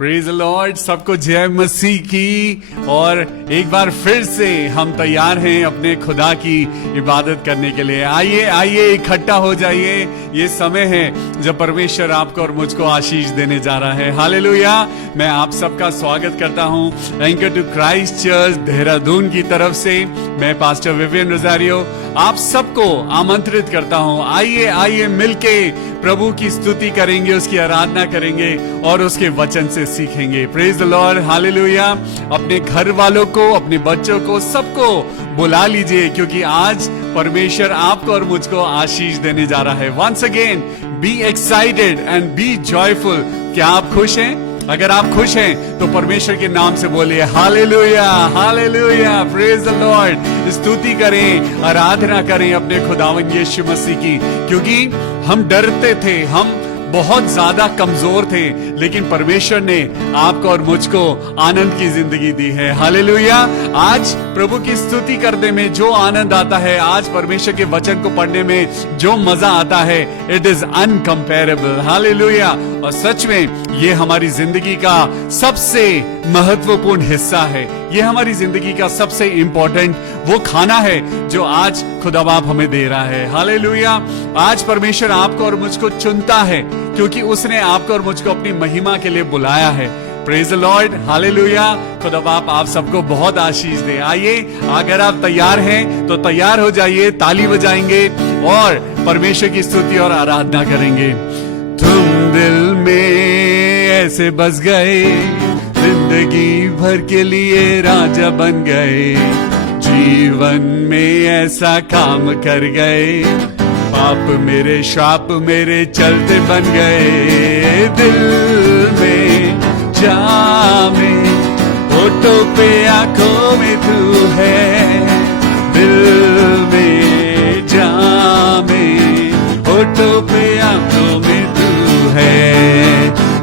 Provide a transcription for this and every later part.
Praise Lord, सबको जय मसीह की। और एक बार फिर से हम तैयार हैं अपने खुदा की इबादत करने के लिए। आइए आइए इकट्ठा हो जाइए। ये समय है जब परमेश्वर आपको और मुझको आशीष देने जा रहा है। हालेलुया। मैं आप सबका स्वागत करता हूं anchor to Christ Church Dehradun की तरफ से। मैं पास्टर विवियन रोजारियो आप सबको आमंत्रित करता हूं। आइए आइए मिलके प्रभु की स्तुति करेंगे, उसकी आराधना करेंगे और उसके वचन से सीखेंगे। Praise the Lord, hallelujah. अपने घर वालों को, अपने बच्चों को, सबको बुला लीजिए, क्योंकि आज परमेश्वर आपको और मुझको आशीष देने जा रहा है। Once again be excited and be joyful. क्या आप खुश हैं? अगर आप खुश हैं तो परमेश्वर के नाम से बोलिए hallelujah, hallelujah, praise the Lord. स्तुति करें, आराधना करें अपने खुदावन यीशु मसीह की, क्योंकि हम डरते थे, हम बहुत ज्यादा कमजोर थे, लेकिन परमेश्वर ने आपको और मुझको आनंद की जिंदगी दी है। हालेलुया। आज प्रभु की स्तुति करने में जो आनंद आता है, आज परमेश्वर के वचन को पढ़ने में जो मजा आता है, इट इज अनकंपेरेबल। हालेलुया। और सच में ये हमारी जिंदगी का सबसे महत्वपूर्ण हिस्सा है। ये हमारी जिंदगी का सबसे इंपॉर्टेंट वो खाना है जो आज खुदा बाप हमें दे रहा है। हालेलुया। आज परमेश्वर आपको और मुझको चुनता है, क्योंकि उसने आपको और मुझको अपनी महिमा के लिए बुलाया है। Praise the Lord, hallelujah. खुदा बाप आप सबको बहुत आशीष दे। आइए, अगर आप तैयार हैं तो तैयार हो जाइए, ताली बजाएंगे और परमेश्वर की स्तुति और आराधना करेंगे। तुम दिल में ऐसे बस गए, जिंदगी भर के लिए राजा बन गए, जीवन में ऐसा काम कर गए, पाप मेरे श्राप मेरे चलते बन गए। दिल में जामे, होठों पे आंखों में तू है, दिल में जामे, होठों पे आंखों में तू है।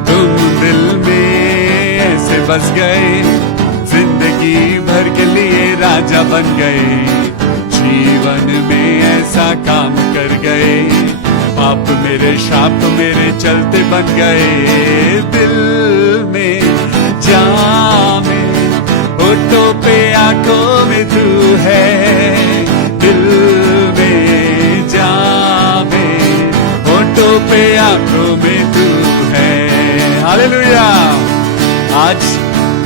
तुम दिल में ऐसे बस गए, जिंदगी भर के लिए राजा बन गए, जीवन में ऐसा काम कर गए, पाप मेरे श्राप मेरे चलते बन गए। दिल में जामे, होठों पे आंखों में तू है, दिल में जामे, होठों पे आंखों में तू है। हालेलुया। आज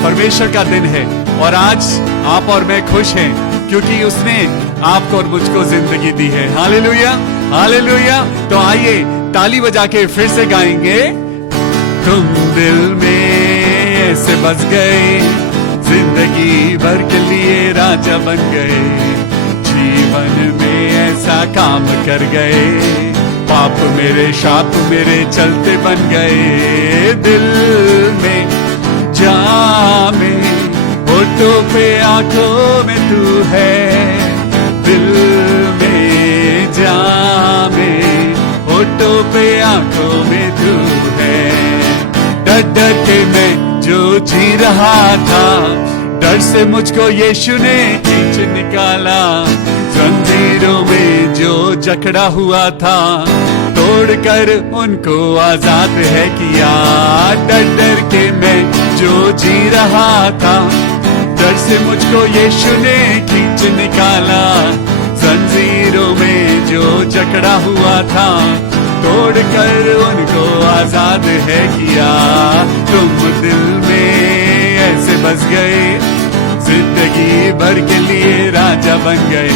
परमेश्वर का दिन है और आज आप और मैं खुश हैं, क्योंकि उसने आपको और मुझको जिंदगी दी है। Hallelujah, hallelujah. तो आइए ताली बजा के फिर से गाएंगे। तुम दिल में ऐसे बस गए, जिंदगी भर के लिए राजा बन गए, जीवन में ऐसा काम कर गए, पाप मेरे श्राप मेरे चलते बन गए। दिल में जामे, होठों पे आंखों में तू है, दिल में जामे, होठों पे आंखों में तू है। डर डर के मैं जो जी रहा था, डर से मुझको यीशु ने खींच निकाला, जंजीरों में जो जकड़ा हुआ था, तोड़कर उनको आजाद है किया। डर डर के मैं जो जी रहा था, डर से मुझको यीशु ने खींच निकाला, जंजीरों में जो जकड़ा हुआ था, तोड़कर उनको आजाद है किया। तुम दिल में ऐसे बस गए, जिंदगी भर के लिए राजा बन गए,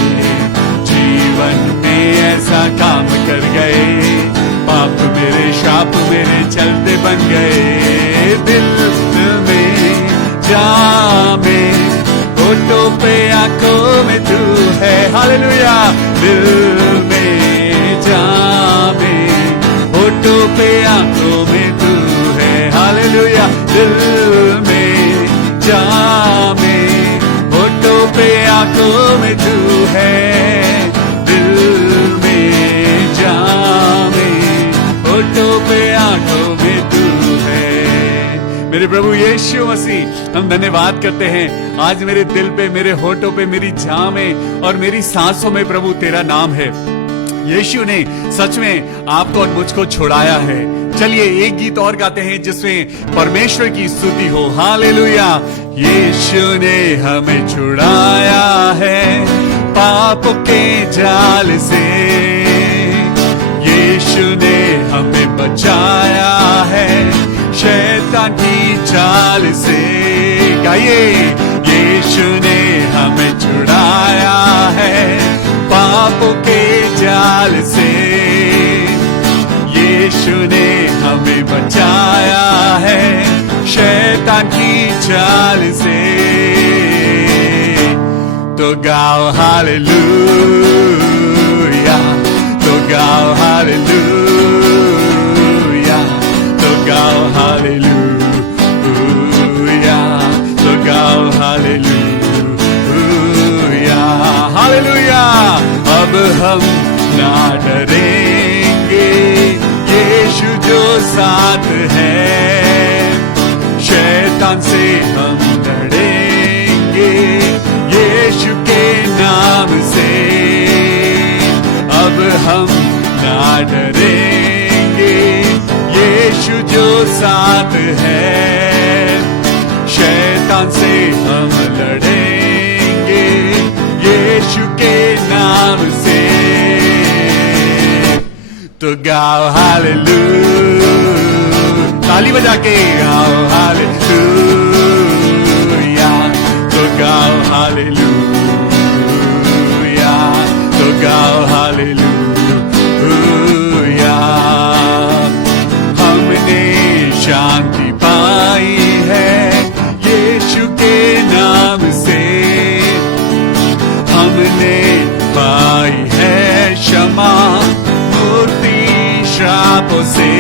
जीवन में ऐसा काम कर गए, पाप मेरे श्राप मेरे चलते बन गए। दिल में जामे, होठों पे आंखों में तू है। हालेलुया। दिल में जामे, होठों पे आंखों में तू है। हालेलुया। दिल में जामे, होठों पे आंखों में तू है, दिल में जामे, होठों पे आंखों में तू है। मेरे प्रभु यीशु मसीह, हम धन्यवाद करते हैं। आज मेरे दिल पे, मेरे होठों पे, मेरी जान में और मेरी सांसों में प्रभु तेरा नाम है। यीशु ने सच में आपको और मुझको छुड़ाया है। चलिए एक गीत और गाते हैं जिसमें परमेश्वर की स्तुति हो। हालेलुया। यीशु ने हमें छुड़ाया है पाप के जाल से, यीशु ने हमें बचाया है शैतान की चाल से। गाइए, यीशु ने हमें छुड़ाया है पाप के जाल से, यीशु ने हमें बचाया है शैतान की चाल से। तो गाओ हालेलुया, तो गाओ हालेलुया, तो गाओ हालेलुया, तो गाओ हालेलुया, हालेलुया। अब हम ना डरेंगे, यीशु जो साथ है, शैतान से हम लड़ेंगे यीशु के नाम से। अब हम ना डरेंगे, यीशु जो साथ है, शैतान से हम लड़ेंगे यीशु के नाम से। तो गाओ हालेलुया, ताली बजा के गाओ हालेलुया, तो गाओ हालेलुया, तो गाओ हालेलुया। हमने शांति पाई है यीशु के नाम से, हमने पाई है क्षमा श्रापों से,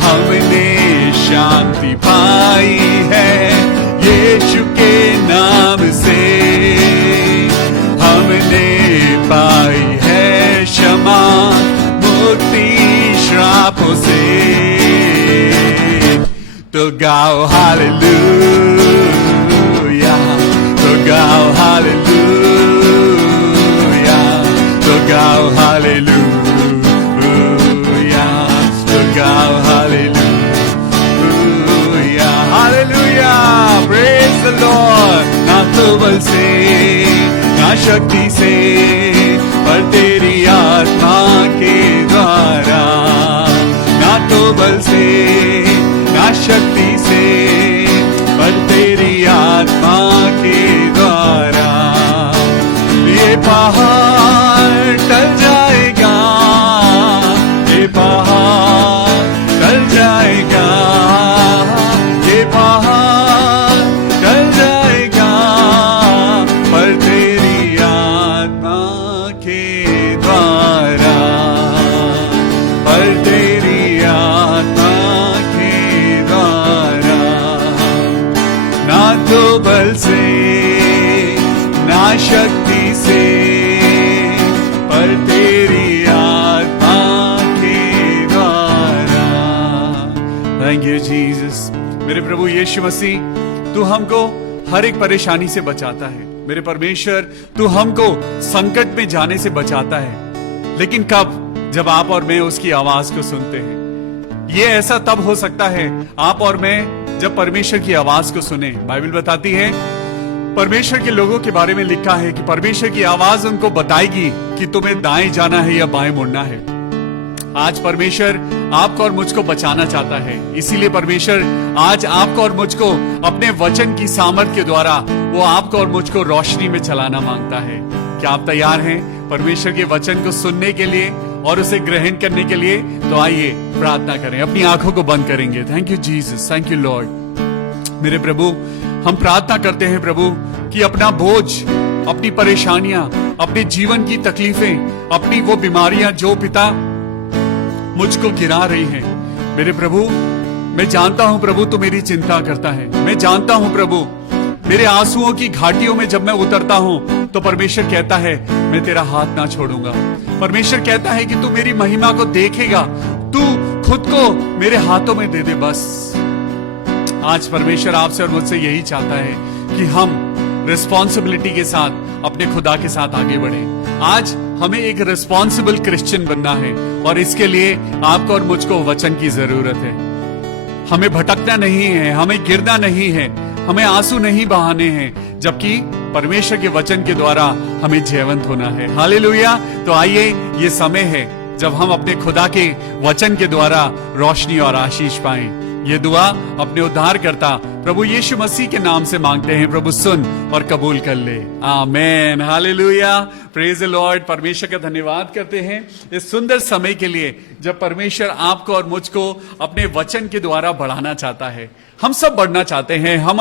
हमने शांति पाई है यीशु के नाम से, हमने पाई है क्षमा मुक्ति श्रापों से। तो गाओ हालेलुया, तो गाओ हालेलुया, तो गाओ हालेलुया, गाओ hallelujah, hallelujah. Praise the Lord. ना तो बल से ना शक्ति से, पर तेरी आत्मा के द्वारा, ना तो बल से ना शक्ति से, पर तेरी आत्मा के द्वारा। ये पहाड़ टल जाएगा, ये पहाड़ टल जाएगा, ये पहाड़ टल जाएगा, पर तेरी आत्मा के द्वारा, पर तेरी आत्मा के द्वारा। ना तो बल से ना शक्ति से, पर तेरी आत्मा के द्वारा। Thank you Jesus. मेरे प्रभु यीशु मसीह, तू हमको हर एक परेशानी से बचाता है। मेरे परमेश्वर, तू हमको संकट में जाने से बचाता है, लेकिन कब? जब आप और मैं उसकी आवाज को सुनते हैं। ये ऐसा तब हो सकता है आप और मैं जब परमेश्वर की आवाज को सुने। बाइबल बताती है, परमेश्वर के लोगों के बारे में लिखा है कि परमेश्वर की आवाज उनको बताएगी कि तुम्हें दाएं जाना है या बाएं मुड़ना है। आज परमेश्वर आपको और मुझको बचाना चाहता है, इसीलिए परमेश्वर आज आपको और मुझको अपने वचन की सामर्थ के द्वारा वो आपको और मुझको रोशनी में चलाना मांगता है। क्या आप तैयार हैं परमेश्वर के वचन को सुनने के लिए और उसे ग्रहण करने के लिए? तो आइए प्रार्थना करें, अपनी आंखों को बंद करेंगे। Thank you Jesus, thank you Lord. मेरे प्रभु, हम प्रार्थना करते हैं प्रभु कि अपना बोझ, अपनी परेशानियां, अपने जीवन की तकलीफें, अपनी वो बीमारियां जो पिता मुझको गिरा रही हैं, मेरे प्रभु मैं जानता हूं प्रभु तू मेरी चिंता करता है। मैं जानता हूं प्रभु, मेरे आंसुओं की घाटियों में जब मैं उतरता हूं तो परमेश्वर कहता है मैं तेरा हाथ ना छोड़ूंगा। परमेश्वर कहता है कि तू मेरी महिमा को देखेगा, तू खुद को मेरे हाथों में दे दे बस। आज परमेश्वर आपसे और मुझसे यही चाहता है कि हम रिस्पॉन्सिबिलिटी के साथ अपने खुदा के साथ आगे बढ़े। आज हमें एक रिस्पॉन्सिबल क्रिश्चियन बनना है, और इसके लिए आपको और मुझको वचन की जरूरत है। हमें भटकना नहीं है, हमें गिरना नहीं है, हमें आंसू नहीं बहाने हैं, जबकि परमेश्वर के वचन के द्वारा हमें जयवंत होना है। हालेलुया। तो आइए, ये समय है जब हम अपने खुदा के वचन के द्वारा रोशनी और आशीष पाएं। ये दुआ अपने उद्धारकर्ता प्रभु यीशु मसीह के नाम से मांगते हैं। प्रभु सुन और कबूल कर ले। आमेन। हालेलुया। Praise the Lord. परमेश्वर का धन्यवाद करते हैं इस सुंदर समय के लिए जब परमेश्वर आपको और मुझको अपने वचन के द्वारा बढ़ाना चाहता है। हम सब बढ़ना चाहते हैं। हम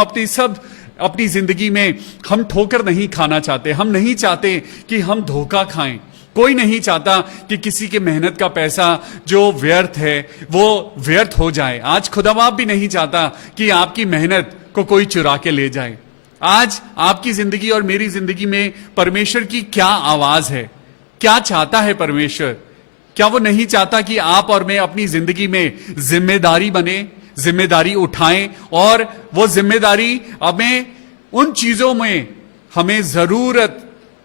अपनी जिंदगी में हम ठोकर नहीं खाना चाहते। हम नहीं चाहते कि हम धोखा खाएं। कोई नहीं चाहता कि किसी के मेहनत का पैसा जो व्यर्थ है वो व्यर्थ हो जाए। आज खुदा बाप भी नहीं चाहता कि आपकी मेहनत को कोई चुरा के ले जाए। आज आपकी जिंदगी और मेरी जिंदगी में परमेश्वर की क्या आवाज है, क्या चाहता है परमेश्वर? क्या वो नहीं चाहता कि आप और मैं अपनी जिंदगी में जिम्मेदारी बने, जिम्मेदारी उठाएं, और वो जिम्मेदारी हमें उन चीजों में हमें जरूरत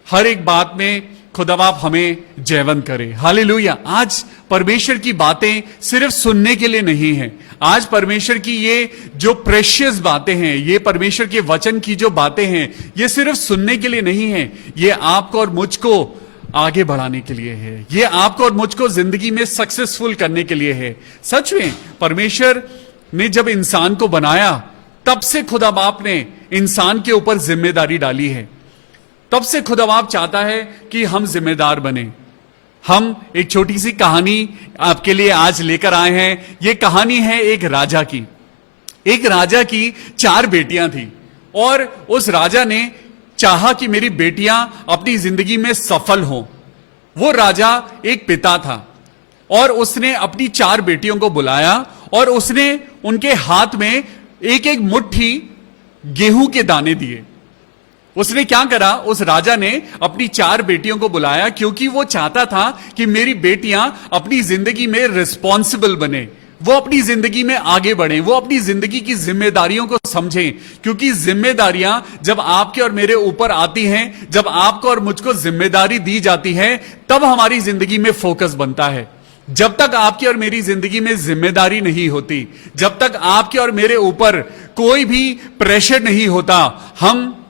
हर एक बात में खुदा बाप हमें जयवंत करे। हालेलुया। आज परमेश्वर की बातें सिर्फ सुनने के लिए नहीं है। आज परमेश्वर की ये जो प्रेशियस बातें हैं, ये परमेश्वर के वचन की जो बातें हैं, ये सिर्फ सुनने के लिए नहीं है। ये आपको और मुझको आगे बढ़ाने के लिए है। ये आपको और मुझको जिंदगी में सक्सेसफुल करने के लिए है। सच में परमेश्वर ने जब इंसान को बनाया, तब से खुदा बाप ने इंसान के ऊपर जिम्मेदारी डाली है। तब से खुदा बाप चाहता है कि हम जिम्मेदार बने। हम एक छोटी सी कहानी आपके लिए आज लेकर आए हैं। ये कहानी है एक राजा की। एक राजा की 4 बेटियां थी, और उस राजा ने चाहा कि मेरी बेटियां अपनी जिंदगी में सफल हों। वो राजा एक पिता था, और उसने अपनी 4 बेटियों को बुलाया, और उसने उनके हाथ में एक एक मुट्ठी गेहूं के दाने दिए। उसने क्या करा? उस राजा ने अपनी 4 बेटियों को बुलाया, क्योंकि वो चाहता था कि मेरी बेटियां अपनी जिंदगी में रिस्पॉन्सिबल बने, वो अपनी जिंदगी में आगे बढ़ें, वो अपनी जिंदगी की जिम्मेदारियों को समझें। क्योंकि जिम्मेदारियां जब आपके और मेरे ऊपर आती हैं, जब आपको और मुझको जिम्मेदारी दी जाती है, तब हमारी जिंदगी में फोकस बनता है। जब तक आपकी और मेरी जिंदगी में जिम्मेदारी नहीं होती, जब तक आपके और मेरे ऊपर कोई भी प्रेशर नहीं होता, हम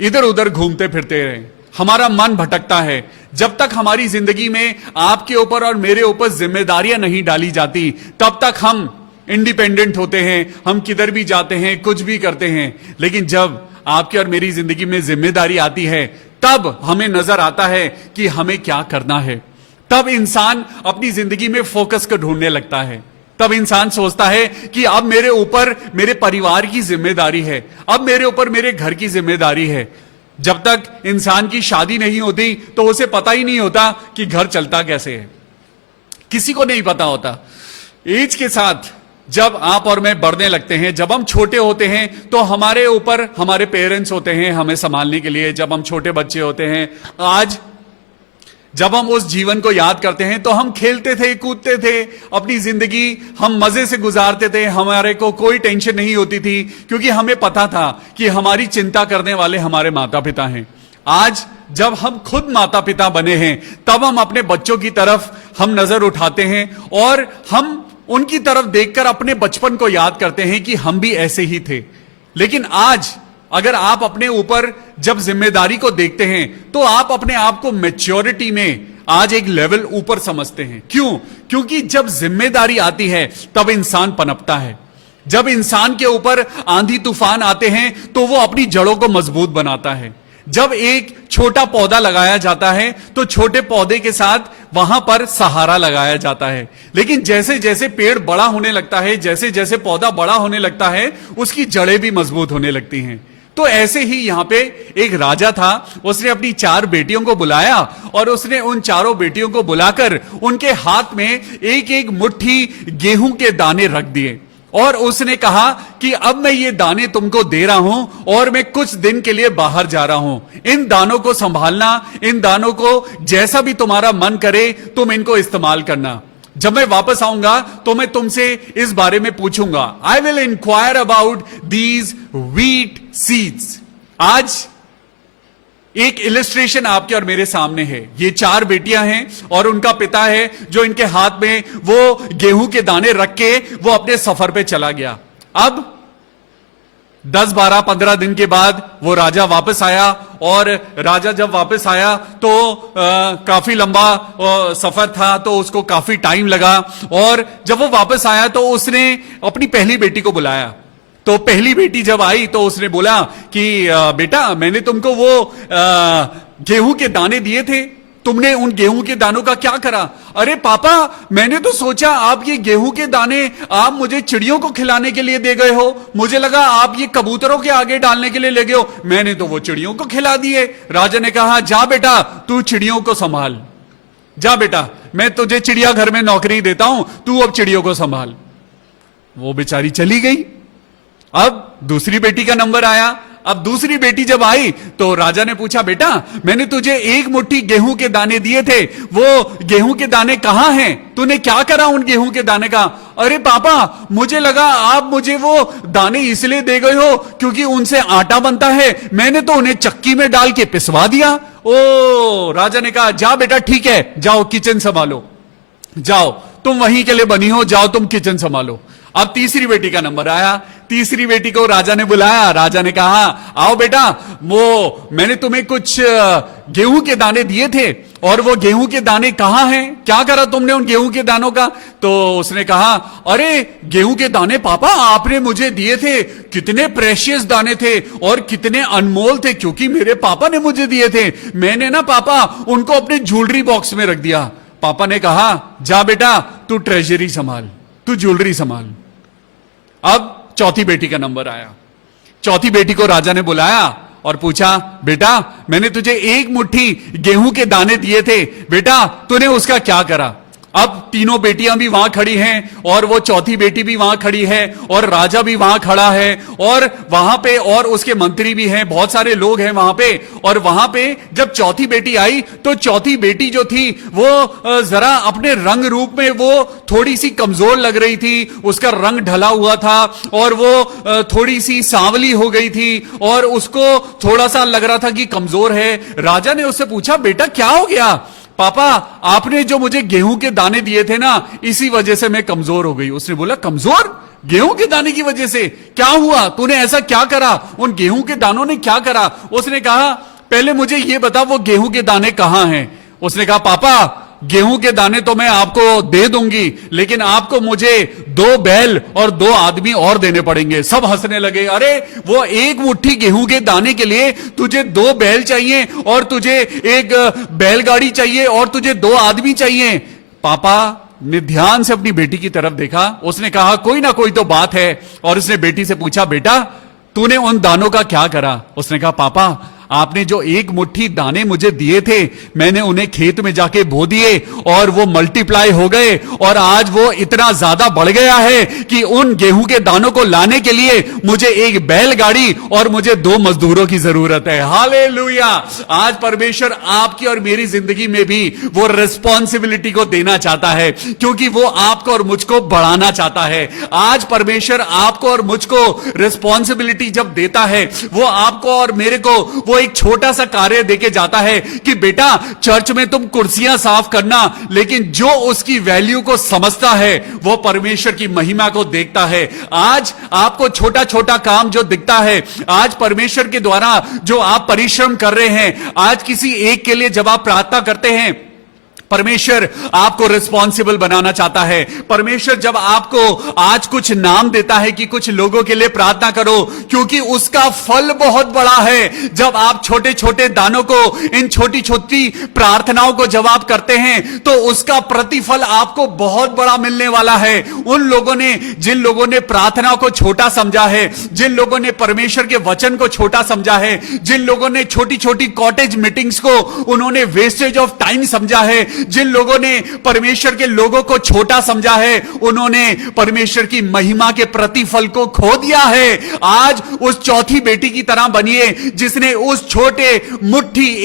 इधर उधर घूमते फिरते रहे, हमारा मन भटकता है। जब तक हमारी जिंदगी में आपके ऊपर और मेरे ऊपर जिम्मेदारियां नहीं डाली जाती, तब तक हम इंडिपेंडेंट होते हैं, हम किधर भी जाते हैं, कुछ भी करते हैं। लेकिन जब आपकी और मेरी जिंदगी में जिम्मेदारी आती है, तब हमें नजर आता है कि हमें क्या करना है। तब इंसान अपनी जिंदगी में फोकस को ढूंढने लगता है। तब इंसान सोचता है कि अब मेरे ऊपर मेरे परिवार की जिम्मेदारी है, अब मेरे ऊपर मेरे घर की जिम्मेदारी है। जब तक इंसान की शादी नहीं होती तो उसे पता ही नहीं होता कि घर चलता कैसे है। किसी को नहीं पता होता। एज के साथ जब आप और मैं बढ़ने लगते हैं, जब हम छोटे होते हैं, तो हमारे ऊपर हमारे पेरेंट्स होते हैं हमें संभालने के लिए। जब हम छोटे बच्चे होते हैं, आज जब हम उस जीवन को याद करते हैं, तो हम खेलते थे, कूदते थे, अपनी जिंदगी हम मजे से गुजारते थे। हमारे को कोई टेंशन नहीं होती थी, क्योंकि हमें पता था कि हमारी चिंता करने वाले हमारे माता पिता हैं। आज जब हम खुद माता पिता बने हैं, तब हम अपने बच्चों की तरफ हम नजर उठाते हैं, और हम उनकी तरफ देखकर अपने बचपन को याद करते हैं कि हम भी ऐसे ही थे। लेकिन आज अगर आप अपने ऊपर जब जिम्मेदारी को देखते हैं, तो आप अपने आप को मैच्योरिटी में आज एक लेवल ऊपर समझते हैं। क्यों? क्योंकि जब जिम्मेदारी आती है, तब इंसान पनपता है। जब इंसान के ऊपर आंधी तूफान आते हैं, तो वो अपनी जड़ों को मजबूत बनाता है। जब एक छोटा पौधा लगाया जाता है, तो छोटे पौधे के साथ वहां पर सहारा लगाया जाता है। लेकिन जैसे जैसे पेड़ बड़ा होने लगता है, जैसे जैसे पौधा बड़ा होने लगता है, उसकी जड़ें भी मजबूत होने लगती हैं। तो ऐसे ही यहां पे एक राजा था, उसने अपनी 4 बेटियों को बुलाया, और उसने उन 4 बेटियों को बुलाकर उनके हाथ में एक एक मुट्ठी गेहूं के दाने रख दिए, और उसने कहा कि अब मैं ये दाने तुमको दे रहा हूं, और मैं कुछ दिन के लिए बाहर जा रहा हूं। इन दानों को संभालना, इन दानों को जैसा भी तुम्हारा मन करे तुम इनको इस्तेमाल करना। जब मैं वापस आऊंगा तो मैं तुमसे इस बारे में पूछूंगा। I will inquire about these wheat seeds. आज एक इलस्ट्रेशन आपके और मेरे सामने है। ये 4 बेटियां हैं और उनका पिता है जो इनके हाथ में वो गेहूं के दाने रख के वो अपने सफर पे चला गया। अब 10, 12, 15 दिन के बाद वो राजा वापस आया और राजा जब वापस आया तो काफी लंबा सफर था, तो उसको काफी टाइम लगा। और जब वो वापस आया तो उसने अपनी पहली बेटी को बुलाया। तो पहली बेटी जब आई तो उसने बोला कि बेटा, मैंने तुमको वो गेहूं के दाने दिए थे, तुमने उन गेहूं के दानों का क्या करा? अरे पापा, मैंने तो सोचा आप ये गेहूं के दाने आप मुझे चिड़ियों को खिलाने के लिए दे गए हो, मुझे लगा आप ये कबूतरों के आगे डालने के लिए ले गए हो, मैंने तो वो चिड़ियों को खिला दिए। राजा ने कहा, जा बेटा, तू चिड़ियों को संभाल, जा बेटा, मैं तुझे चिड़ियाघर में नौकरी देता हूं, तू अब चिड़ियों को संभाल। वो बेचारी चली गई। अब दूसरी बेटी का नंबर आया। अब दूसरी बेटी जब आई तो राजा ने पूछा, बेटा, मैंने तुझे 1 मुट्ठी गेहूं के दाने दिए थे, वो गेहूं के दाने कहां हैं? तूने क्या करा उन गेहूं के दाने का? अरे पापा, मुझे लगा आप मुझे वो दाने इसलिए दे गए हो क्योंकि उनसे आटा बनता है, मैंने तो उन्हें चक्की में डाल के पिसवा दिया। ओ, राजा ने कहा, जा बेटा, ठीक है, जाओ किचन संभालो, जाओ, तुम वहीं के लिए बनी हो, जाओ तुम किचन संभालो। अब तीसरी बेटी का नंबर आया। तीसरी बेटी को राजा ने बुलाया। राजा ने कहा, आओ बेटा, वो मैंने तुम्हें कुछ गेहूं के दाने दिए थे और वो गेहूं के दाने कहां हैं? क्या करा तुमने उन गेहूं के दानों का? तो उसने कहा, अरे गेहूं के दाने पापा आपने मुझे दिए थे, कितने प्रेशियस दाने थे और कितने अनमोल थे, क्योंकि मेरे पापा ने मुझे दिए थे, मैंने ना पापा उनको अपने ज्वेलरी बॉक्स में रख दिया। पापा ने कहा, जा बेटा, तू ट्रेजरी संभाल, तू ज्वेलरी संभाल। अब चौथी बेटी का नंबर आया। चौथी बेटी को राजा ने बुलाया और पूछा, बेटा, मैंने तुझे 1 मुट्ठी गेहूं के दाने दिए थे, बेटा तूने उसका क्या करा? अब तीनों बेटियां भी वहां खड़ी हैं और वो चौथी बेटी भी वहां खड़ी है और राजा भी वहां खड़ा है और वहां पे और उसके मंत्री भी हैं, बहुत सारे लोग हैं वहां पे। और वहां पे जब चौथी बेटी आई तो चौथी बेटी जो थी वो जरा अपने रंग रूप में वो थोड़ी सी कमजोर लग रही थी, उसका रंग ढला हुआ था और वो थोड़ी सी सांवली हो गई थी और उसको थोड़ा सा लग रहा था कि कमजोर है। राजा ने उससे पूछा, बेटा क्या हो गया? पापा, आपने जो मुझे गेहूं के दाने दिए थे ना, इसी वजह से मैं कमजोर हो गई। उसने बोला, कमजोर? गेहूं के दाने की वजह से? क्या हुआ? तूने ऐसा क्या करा? उन गेहूं के दानों ने क्या करा? उसने कहा, पहले मुझे यह बता, वो गेहूं के दाने कहां हैं? उसने कहा, पापा गेहूं के दाने तो मैं आपको दे दूंगी, लेकिन आपको मुझे 2 बैल और 2 आदमी और देने पड़ेंगे। सब हंसने लगे। अरे वो 1 मुट्ठी गेहूं के दाने के लिए तुझे 2 बैल चाहिए और तुझे 1 बैलगाड़ी चाहिए और तुझे 2 आदमी चाहिए। पापा ने ध्यान से अपनी बेटी की तरफ देखा। उसने कहा, कोई ना कोई तो बात है। और उसने बेटी से पूछा, बेटा तूने उन दानों का क्या करा? उसने कहा, पापा आपने जो 1 मुट्ठी दाने मुझे दिए थे, मैंने उन्हें खेत में जाके बो दिए और वो मल्टीप्लाई हो गए और आज वो इतना ज्यादा बढ़ गया है कि उन गेहूं के दानों को लाने के लिए मुझे 1 बैलगाड़ी और मुझे 2 मजदूरों की जरूरत है। हालेलुया! आज परमेश्वर आपकी और मेरी जिंदगी में भी वो रिस्पॉन्सिबिलिटी को देना चाहता है, क्योंकि वो आपको और मुझको बढ़ाना चाहता है। आज परमेश्वर आपको और मुझको रिस्पॉन्सिबिलिटी जब देता है, वो आपको और मेरे को वो एक छोटा सा कार्य देके जाता है कि बेटा चर्च में तुम कुर्सियां साफ करना, लेकिन जो उसकी वैल्यू को समझता है वो परमेश्वर की महिमा को देखता है। आज आपको छोटा छोटा काम जो दिखता है, आज परमेश्वर के द्वारा जो आप परिश्रम कर रहे हैं, आज किसी एक के लिए जब आप प्रार्थना करते हैं, परमेश्वर आपको रिस्पॉन्सिबल बनाना चाहता है। परमेश्वर जब आपको आज कुछ नाम देता है कि कुछ लोगों के लिए प्रार्थना करो, क्योंकि उसका फल बहुत बड़ा है। जब आप छोटे छोटे दानों को, इन छोटी छोटी प्रार्थनाओं को जब आप करते हैं, तो उसका प्रतिफल आपको बहुत बड़ा मिलने वाला है। उन लोगों ने, जिन लोगों ने प्रार्थना को छोटा समझा है, जिन लोगों ने परमेश्वर के वचन को छोटा समझा है, जिन लोगों ने छोटी छोटी कॉटेज मीटिंग्स को उन्होंने वेस्टेज ऑफ टाइम समझा है, जिन लोगों ने परमेश्वर के लोगों को छोटा समझा है, उन्होंने परमेश्वर की महिमा के प्रतिफल को खो दिया है। आज उस चौथी बेटी की तरह बनिए जिसने उस छोटे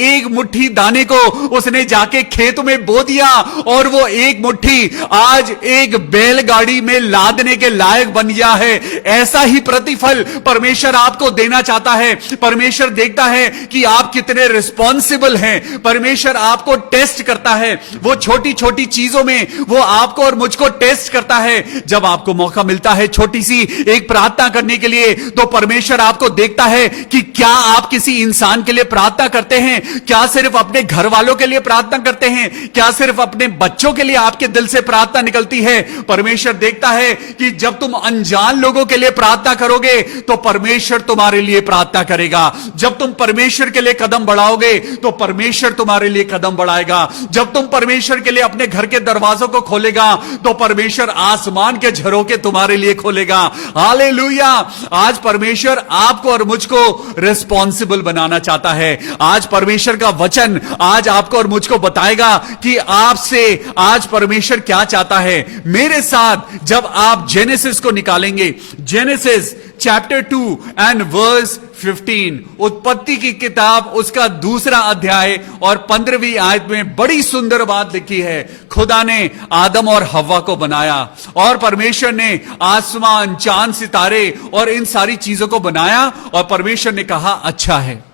एक मुट्ठी दाने को उसने जाके खेत में बो दिया और वो एक मुट्ठी आज एक बैलगाड़ी में लादने के लायक बन गया है। ऐसा ही प्रतिफल परमेश्वर आपको देना चाहता है। परमेश्वर देखता है कि आप कितने रिस्पॉन्सिबल हैं। परमेश्वर आपको टेस्ट करता है, वो छोटी छोटी चीजों में वो आपको और मुझको टेस्ट करता है। जब आपको मौका मिलता है छोटी सी एक प्रार्थना करने के लिए, तो परमेश्वर आपको देखता है कि क्या आप किसी इंसान के लिए प्रार्थना करते हैं, क्या सिर्फ अपने घर वालों के लिए प्रार्थना करते हैं, क्या सिर्फ अपने बच्चों के लिए आपके दिल से प्रार्थना निकलती है। परमेश्वर देखता है कि जब तुम अनजान लोगों के लिए प्रार्थना करोगे तो परमेश्वर तुम्हारे लिए प्रार्थना करेगा। जब तुम परमेश्वर के लिए कदम बढ़ाओगे तो परमेश्वर तुम्हारे लिए कदम बढ़ाएगा। जब तुम परमेश्वर के लिए अपने घर के दरवाजों को खोलेगा तो परमेश्वर आसमान के झरोखे तुम्हारे लिए खोलेगा। हालेलुया। आज परमेश्वर आपको और मुझको रिस्पॉन्सिबल बनाना चाहता है। आज परमेश्वर का वचन आज आपको और मुझको बताएगा कि आपसे आज परमेश्वर क्या चाहता है। मेरे साथ जब आप जेनेसिस को निकालेंगे, जेनेसिस चैप्टर 2 एंड वर्स 15, उत्पत्ति की किताब उसका दूसरा अध्याय और 15वीं आयत में बड़ी सुंदर बात लिखी है। खुदा ने आदम और हव्वा को बनाया और परमेश्वर ने आसमान, चांद, सितारे और इन सारी चीजों को बनाया और परमेश्वर ने कहा अच्छा है।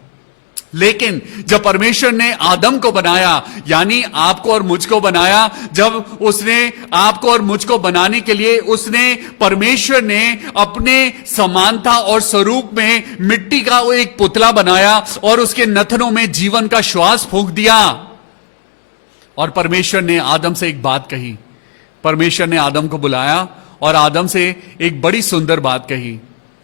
लेकिन जब परमेश्वर ने आदम को बनाया, यानी आपको और मुझको बनाया, जब उसने आपको और मुझको बनाने के लिए उसने परमेश्वर ने अपने समानता और स्वरूप में मिट्टी का एक पुतला बनाया और उसके नथनों में जीवन का श्वास फूंक दिया। और परमेश्वर ने आदम से एक बात कही। परमेश्वर ने आदम को बुलाया और आदम से एक बड़ी सुंदर बात कही।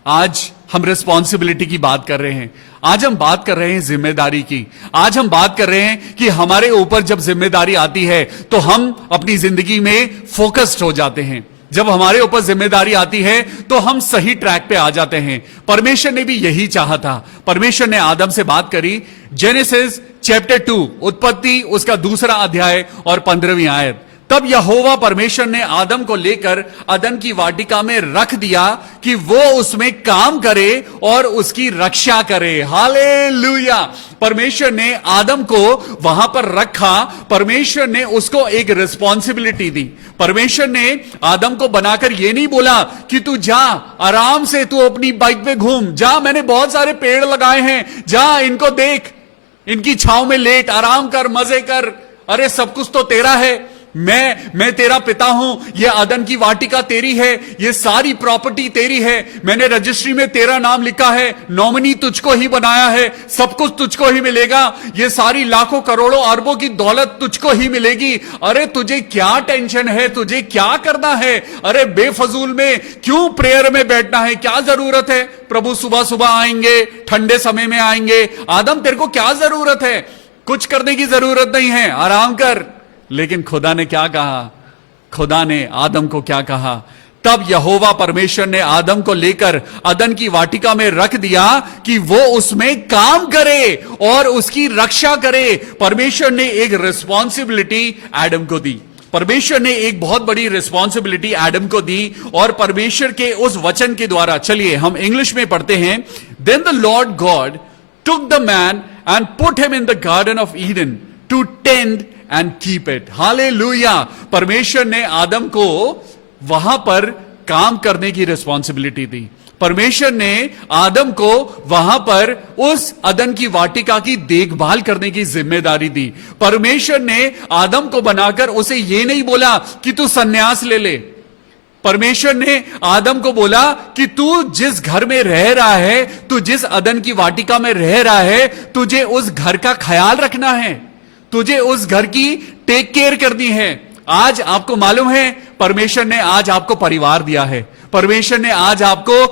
आज हम रिस्पॉन्सिबिलिटी की बात कर रहे हैं। आज हम बात कर रहे हैं जिम्मेदारी की। आज हम बात कर रहे हैं कि हमारे ऊपर जब जिम्मेदारी आती है तो हम अपनी जिंदगी में फोकस्ड हो जाते हैं। जब हमारे ऊपर जिम्मेदारी आती है तो हम सही ट्रैक पे आ जाते हैं। परमेश्वर ने भी यही चाहा था। परमेश्वर ने आदम से बात करी। जेनेसिस चैप्टर 2, उत्पत्ति उसका दूसरा अध्याय और 15वीं आयत। तब यहोवा परमेश्वर ने आदम को लेकर अदन की वाटिका में रख दिया कि वो उसमें काम करे और उसकी रक्षा करे। हालेलुया। परमेश्वर ने आदम को वहां पर रखा। परमेश्वर ने उसको एक रिस्पॉन्सिबिलिटी दी। परमेश्वर ने आदम को बनाकर ये नहीं बोला कि तू जा आराम से, तू अपनी बाइक पे घूम, जा मैंने बहुत सारे पेड़ लगाए हैं, जा इनको देख, इनकी छांव में लेट, आराम कर, मजे कर, अरे सब कुछ तो तेरा है, मैं तेरा पिता हूं, ये अदन की वाटिका तेरी है, ये सारी प्रॉपर्टी तेरी है, मैंने रजिस्ट्री में तेरा नाम लिखा है, नॉमिनी तुझको ही बनाया है, सब कुछ तुझको ही मिलेगा, ये सारी लाखों करोड़ों अरबों की दौलत तुझको ही मिलेगी। अरे तुझे क्या टेंशन है, तुझे क्या करना है, अरे बेफजूल में क्यों प्रेयर में बैठना है, क्या जरूरत है, प्रभु सुबह सुबह आएंगे, ठंडे समय में आएंगे, आदम तेरे को क्या जरूरत है, कुछ करने की जरूरत नहीं है, आराम कर। लेकिन खुदा ने क्या कहा? खुदा ने आदम को क्या कहा? तब यहोवा परमेश्वर ने आदम को लेकर अदन की वाटिका में रख दिया कि वो उसमें काम करे और उसकी रक्षा करे। परमेश्वर ने एक रिस्पॉन्सिबिलिटी एडम को दी। परमेश्वर ने एक बहुत बड़ी रिस्पॉन्सिबिलिटी एडम को दी और परमेश्वर के उस वचन के द्वारा, चलिए हम इंग्लिश में पढ़ते हैं। Then the Lord God took the man and put him in the garden of Eden to tend and keep it. Hallelujah. परमेश्वर ने आदम को वहां पर काम करने की रिस्पॉन्सिबिलिटी दी। परमेश्वर ने आदम को वहां पर उस अदन की वाटिका की देखभाल करने की जिम्मेदारी दी। परमेश्वर ने आदम को बनाकर उसे यह नहीं बोला कि तू सन्यास ले ले। परमेश्वर ने आदम को बोला कि तू जिस घर में रह रहा है, तू जिस अदन की वाटिका में रह रहा है, तुझे उस घर का ख्याल रखना है, तुझे उस घर की टेक केयर करनी है। आज आपको मालूम है परमेश्वर ने आज आपको परिवार दिया है, परमेश्वर ने आज आपको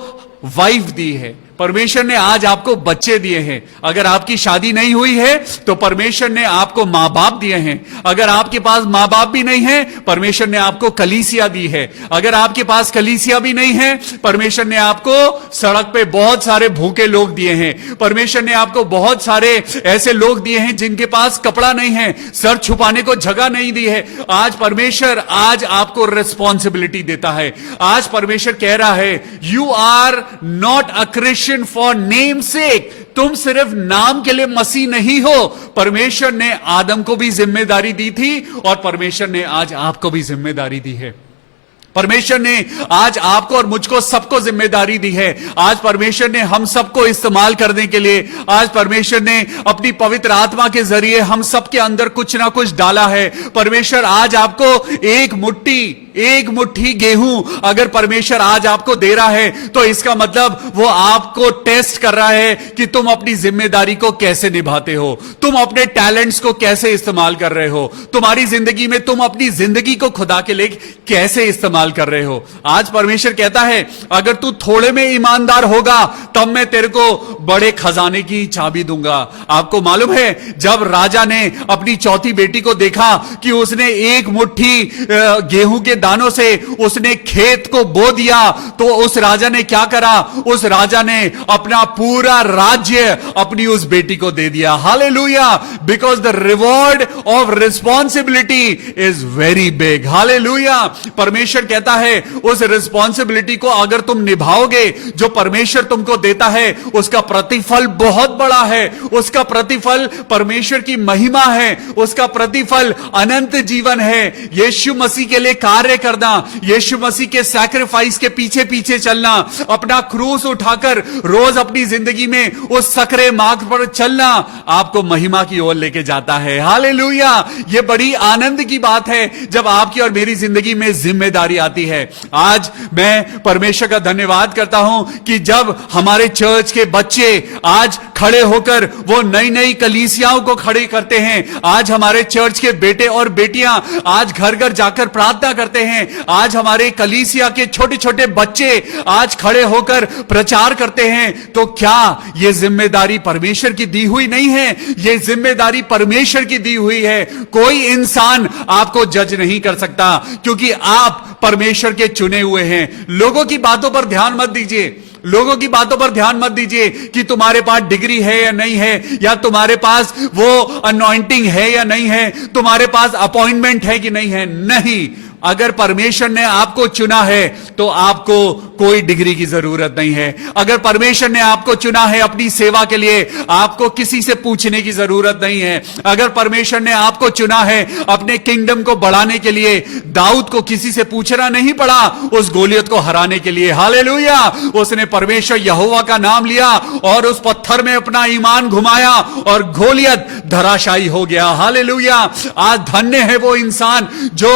वाइफ दी है, परमेश्वर ने आज आपको बच्चे दिए हैं। अगर आपकी शादी नहीं हुई है तो परमेश्वर ने आपको मां बाप दिए हैं। अगर आपके पास मां बाप भी नहीं है, परमेश्वर ने आपको कलीसिया दी है। अगर आपके पास कलीसिया भी नहीं है, परमेश्वर ने आपको सड़क पे बहुत सारे भूखे लोग दिए हैं। परमेश्वर ने आपको बहुत सारे ऐसे लोग दिए हैं जिनके पास कपड़ा नहीं है, सर छुपाने को जगह नहीं दी है। आज परमेश्वर आज आपको रिस्पॉन्सिबिलिटी देता है। आज परमेश्वर कह रहा है, you are not a Christian for name sake. तुम सिर्फ नाम के लिए मसीह नहीं हो। परमेश्वर ने आदम को भी जिम्मेदारी दी थी और परमेश्वर ने आज आपको भी जिम्मेदारी दी है। परमेश्वर ने आज आपको और मुझको सबको जिम्मेदारी दी है। आज परमेश्वर ने हम सबको इस्तेमाल करने के लिए, आज परमेश्वर ने अपनी पवित्र आत्मा के जरिए हम सबके अंदर कुछ ना कुछ डाला है। परमेश्वर आज आपको एक मुट्ठी गेहूं अगर परमेश्वर आज आपको दे रहा है तो इसका मतलब वो आपको टेस्ट कर रहा है कि तुम अपनी जिम्मेदारी को कैसे निभाते हो, तुम अपने टैलेंट्स को कैसे इस्तेमाल कर रहे हो, तुम्हारी जिंदगी में तुम अपनी जिंदगी को खुदा के लिए कैसे इस्तेमाल कर रहे हो। आज परमेश्वर कहता है, अगर तू थोड़े में ईमानदार होगा तब मैं तेरे को बड़े खजाने की चाबी दूंगा। आपको मालूम है, जब राजा ने अपनी चौथी बेटी को देखा कि उसने एक मुट्ठी गेहूं के दानों से उसने खेत को बो दिया, तो उस राजा ने क्या करा? उस राजा ने अपना पूरा राज्य अपनी उस बेटी को दे दिया। Hallelujah! Because the reward of responsibility is very big. Hallelujah! परमेश्वर कहता है, उस रिस्पॉन्सिबिलिटी को अगर तुम निभाओगे, जो परमेश्वर तुमको देता है, उसका प्रतिफल बहुत बड़ा है। उसका प्रतिफल परमेश्वर की महिमा है, उसका प्रतिफल अनंत जीवन है। यीशु मसीह के लिए कार्य करना, यीशु मसीह के सैक्रिफाइस के पीछे पीछे चलना, अपना क्रूस उठाकर रोज अपनी जिंदगी में उस सकरे मार्ग पर चलना आपको महिमा की ओर लेके जाता है। हालेलुया! यह बड़ी आनंद की बात है जब आपकी और मेरी जिंदगी में जिम्मेदारी आती है। आज मैं परमेश्वर का धन्यवाद करता हूं कि जब हमारे चर्च के बच्चे आज खड़े होकर वो नई नई कलीसियाओं को खड़े करते हैं। आज हमारे चर्च के बेटे और बेटियां आज घर घर जाकर प्रार्थना करते हैं। आज हमारे कलीसिया के छोटे छोटे बच्चे आज खड़े होकर प्रचार करते हैं। तो क्या यह जिम्मेदारी परमेश्वर की दी हुई नहीं है? यह जिम्मेदारी परमेश्वर की दी हुई है। कोई इंसान आपको जज नहीं कर सकता, क्योंकि आप परमेश्वर के चुने हुए हैं। लोगों की बातों पर ध्यान मत दीजिए। लोगों की बातों पर ध्यान मत दीजिए कि तुम्हारे पास डिग्री है या नहीं है, या तुम्हारे पास वो अनॉइंटिंग है या नहीं है, तुम्हारे पास अपॉइंटमेंट है कि नहीं है। नहीं, अगर परमेश्वर ने आपको चुना है तो आपको कोई डिग्री की जरूरत नहीं है। अगर परमेश्वर ने आपको चुना है अपनी सेवा के लिए, आपको किसी से पूछने की जरूरत नहीं है। अगर परमेश्वर ने आपको चुना है अपने किंगडम को बढ़ाने के लिए, दाऊद को किसी से पूछना नहीं पड़ा उस गोलियत को हराने के लिए। हालेलुया! उसने परमेश्वर यहोवा का नाम लिया और उस पत्थर में अपना ईमान घुमाया और गोलियत धराशायी हो गया। हालेलुया! आज धन्य है वो इंसान जो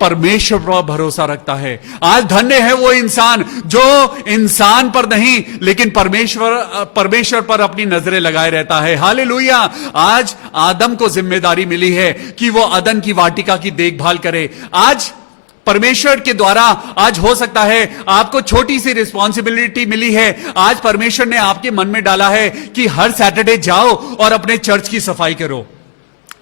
परमेश्वर पर भरोसा रखता है। आज धन्य है वो इंसान जो इंसान पर नहीं लेकिन परमेश्वर पर अपनी नजरें लगाए रहता है। हालेलुया! आज आदम को जिम्मेदारी मिली है कि वो अदन की वाटिका की देखभाल करे। आज परमेश्वर के द्वारा आज हो सकता है आपको छोटी सी रिस्पॉन्सिबिलिटी मिली है। आज परमेश्वर ने आपके मन में डाला है कि हर सैटरडे जाओ और अपने चर्च की सफाई करो।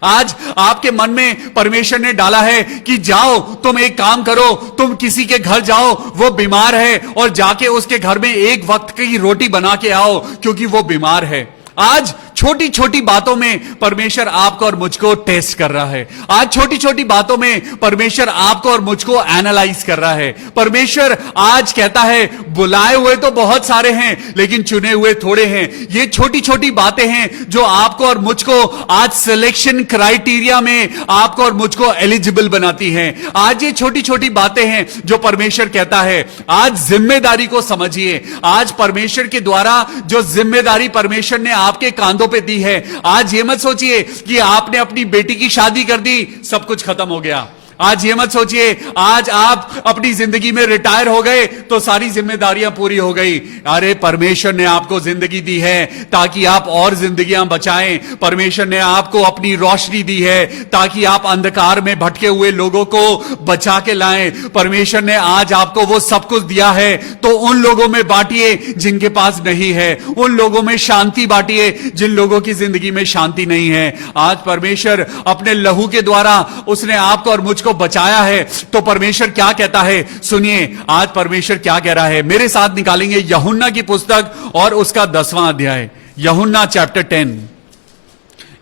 आज आपके मन में परमेश्वर ने डाला है कि जाओ, तुम एक काम करो, तुम किसी के घर जाओ, वो बीमार है, और जाके उसके घर में एक वक्त की रोटी बना के आओ क्योंकि वो बीमार है। आज छोटी छोटी बातों में परमेश्वर आपको और मुझको टेस्ट कर रहा है। आज छोटी छोटी बातों में परमेश्वर आपको और मुझको एनालाइज कर रहा है। परमेश्वर आज कहता है, बुलाए हुए तो बहुत सारे हैं लेकिन चुने हुए थोड़े हैं। ये छोटी छोटी बातें हैं जो आपको और मुझको आज सिलेक्शन क्राइटेरिया में आपको और मुझको एलिजिबल बनाती हैं। आज ये छोटी छोटी बातें हैं जो परमेश्वर कहता है। आज जिम्मेदारी को समझिए। आज परमेश्वर के द्वारा जो जिम्मेदारी परमेश्वर ने आपके कांधों पे दी है, आज ये मत सोचिए कि आपने अपनी बेटी की शादी कर दी, सब कुछ खत्म हो गया। आज ये मत सोचिए आज आप अपनी जिंदगी में रिटायर हो गए तो सारी जिम्मेदारियां पूरी हो गई। अरे परमेश्वर ने आपको जिंदगी दी है ताकि आप और जिंदगियां बचाएं। परमेश्वर ने आपको अपनी रोशनी दी है ताकि आप अंधकार में भटके हुए लोगों को बचा के लाएं। परमेश्वर ने आज आपको वो सब कुछ दिया है तो उन लोगों में बांटिए जिनके पास नहीं है, उन लोगों में शांति बांटिए जिन लोगों की जिंदगी में शांति नहीं है। आज परमेश्वर अपने लहू के द्वारा उसने आपको और मुझको बचाया है। तो परमेश्वर क्या कहता है सुनिए, आज परमेश्वर क्या कह रहा है। मेरे साथ निकालेंगे यूहन्ना की पुस्तक और उसका 10वां अध्याय, यूहन्ना चैप्टर 10,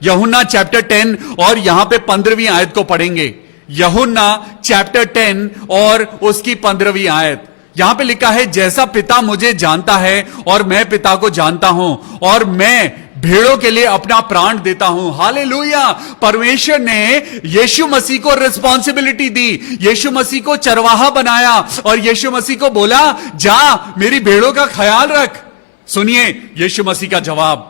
यूहन्ना चैप्टर 10 और यहां पे 15वीं आयत को पढ़ेंगे। यूहन्ना चैप्टर 10 और उसकी 15वीं आयत। यहां पे लिखा है, जैसा पिता मुझे जानता है और मैं पिता को जानता हूं और मैं भेड़ों के लिए अपना प्राण देता हूं। हालेलुया। परमेश्वर ने यीशु मसीह को रिस्पॉन्सिबिलिटी दी, यीशु मसीह को चरवाहा बनाया और यीशु मसीह को बोला जा मेरी भेड़ों का ख्याल रख। सुनिए यीशु मसीह का जवाब,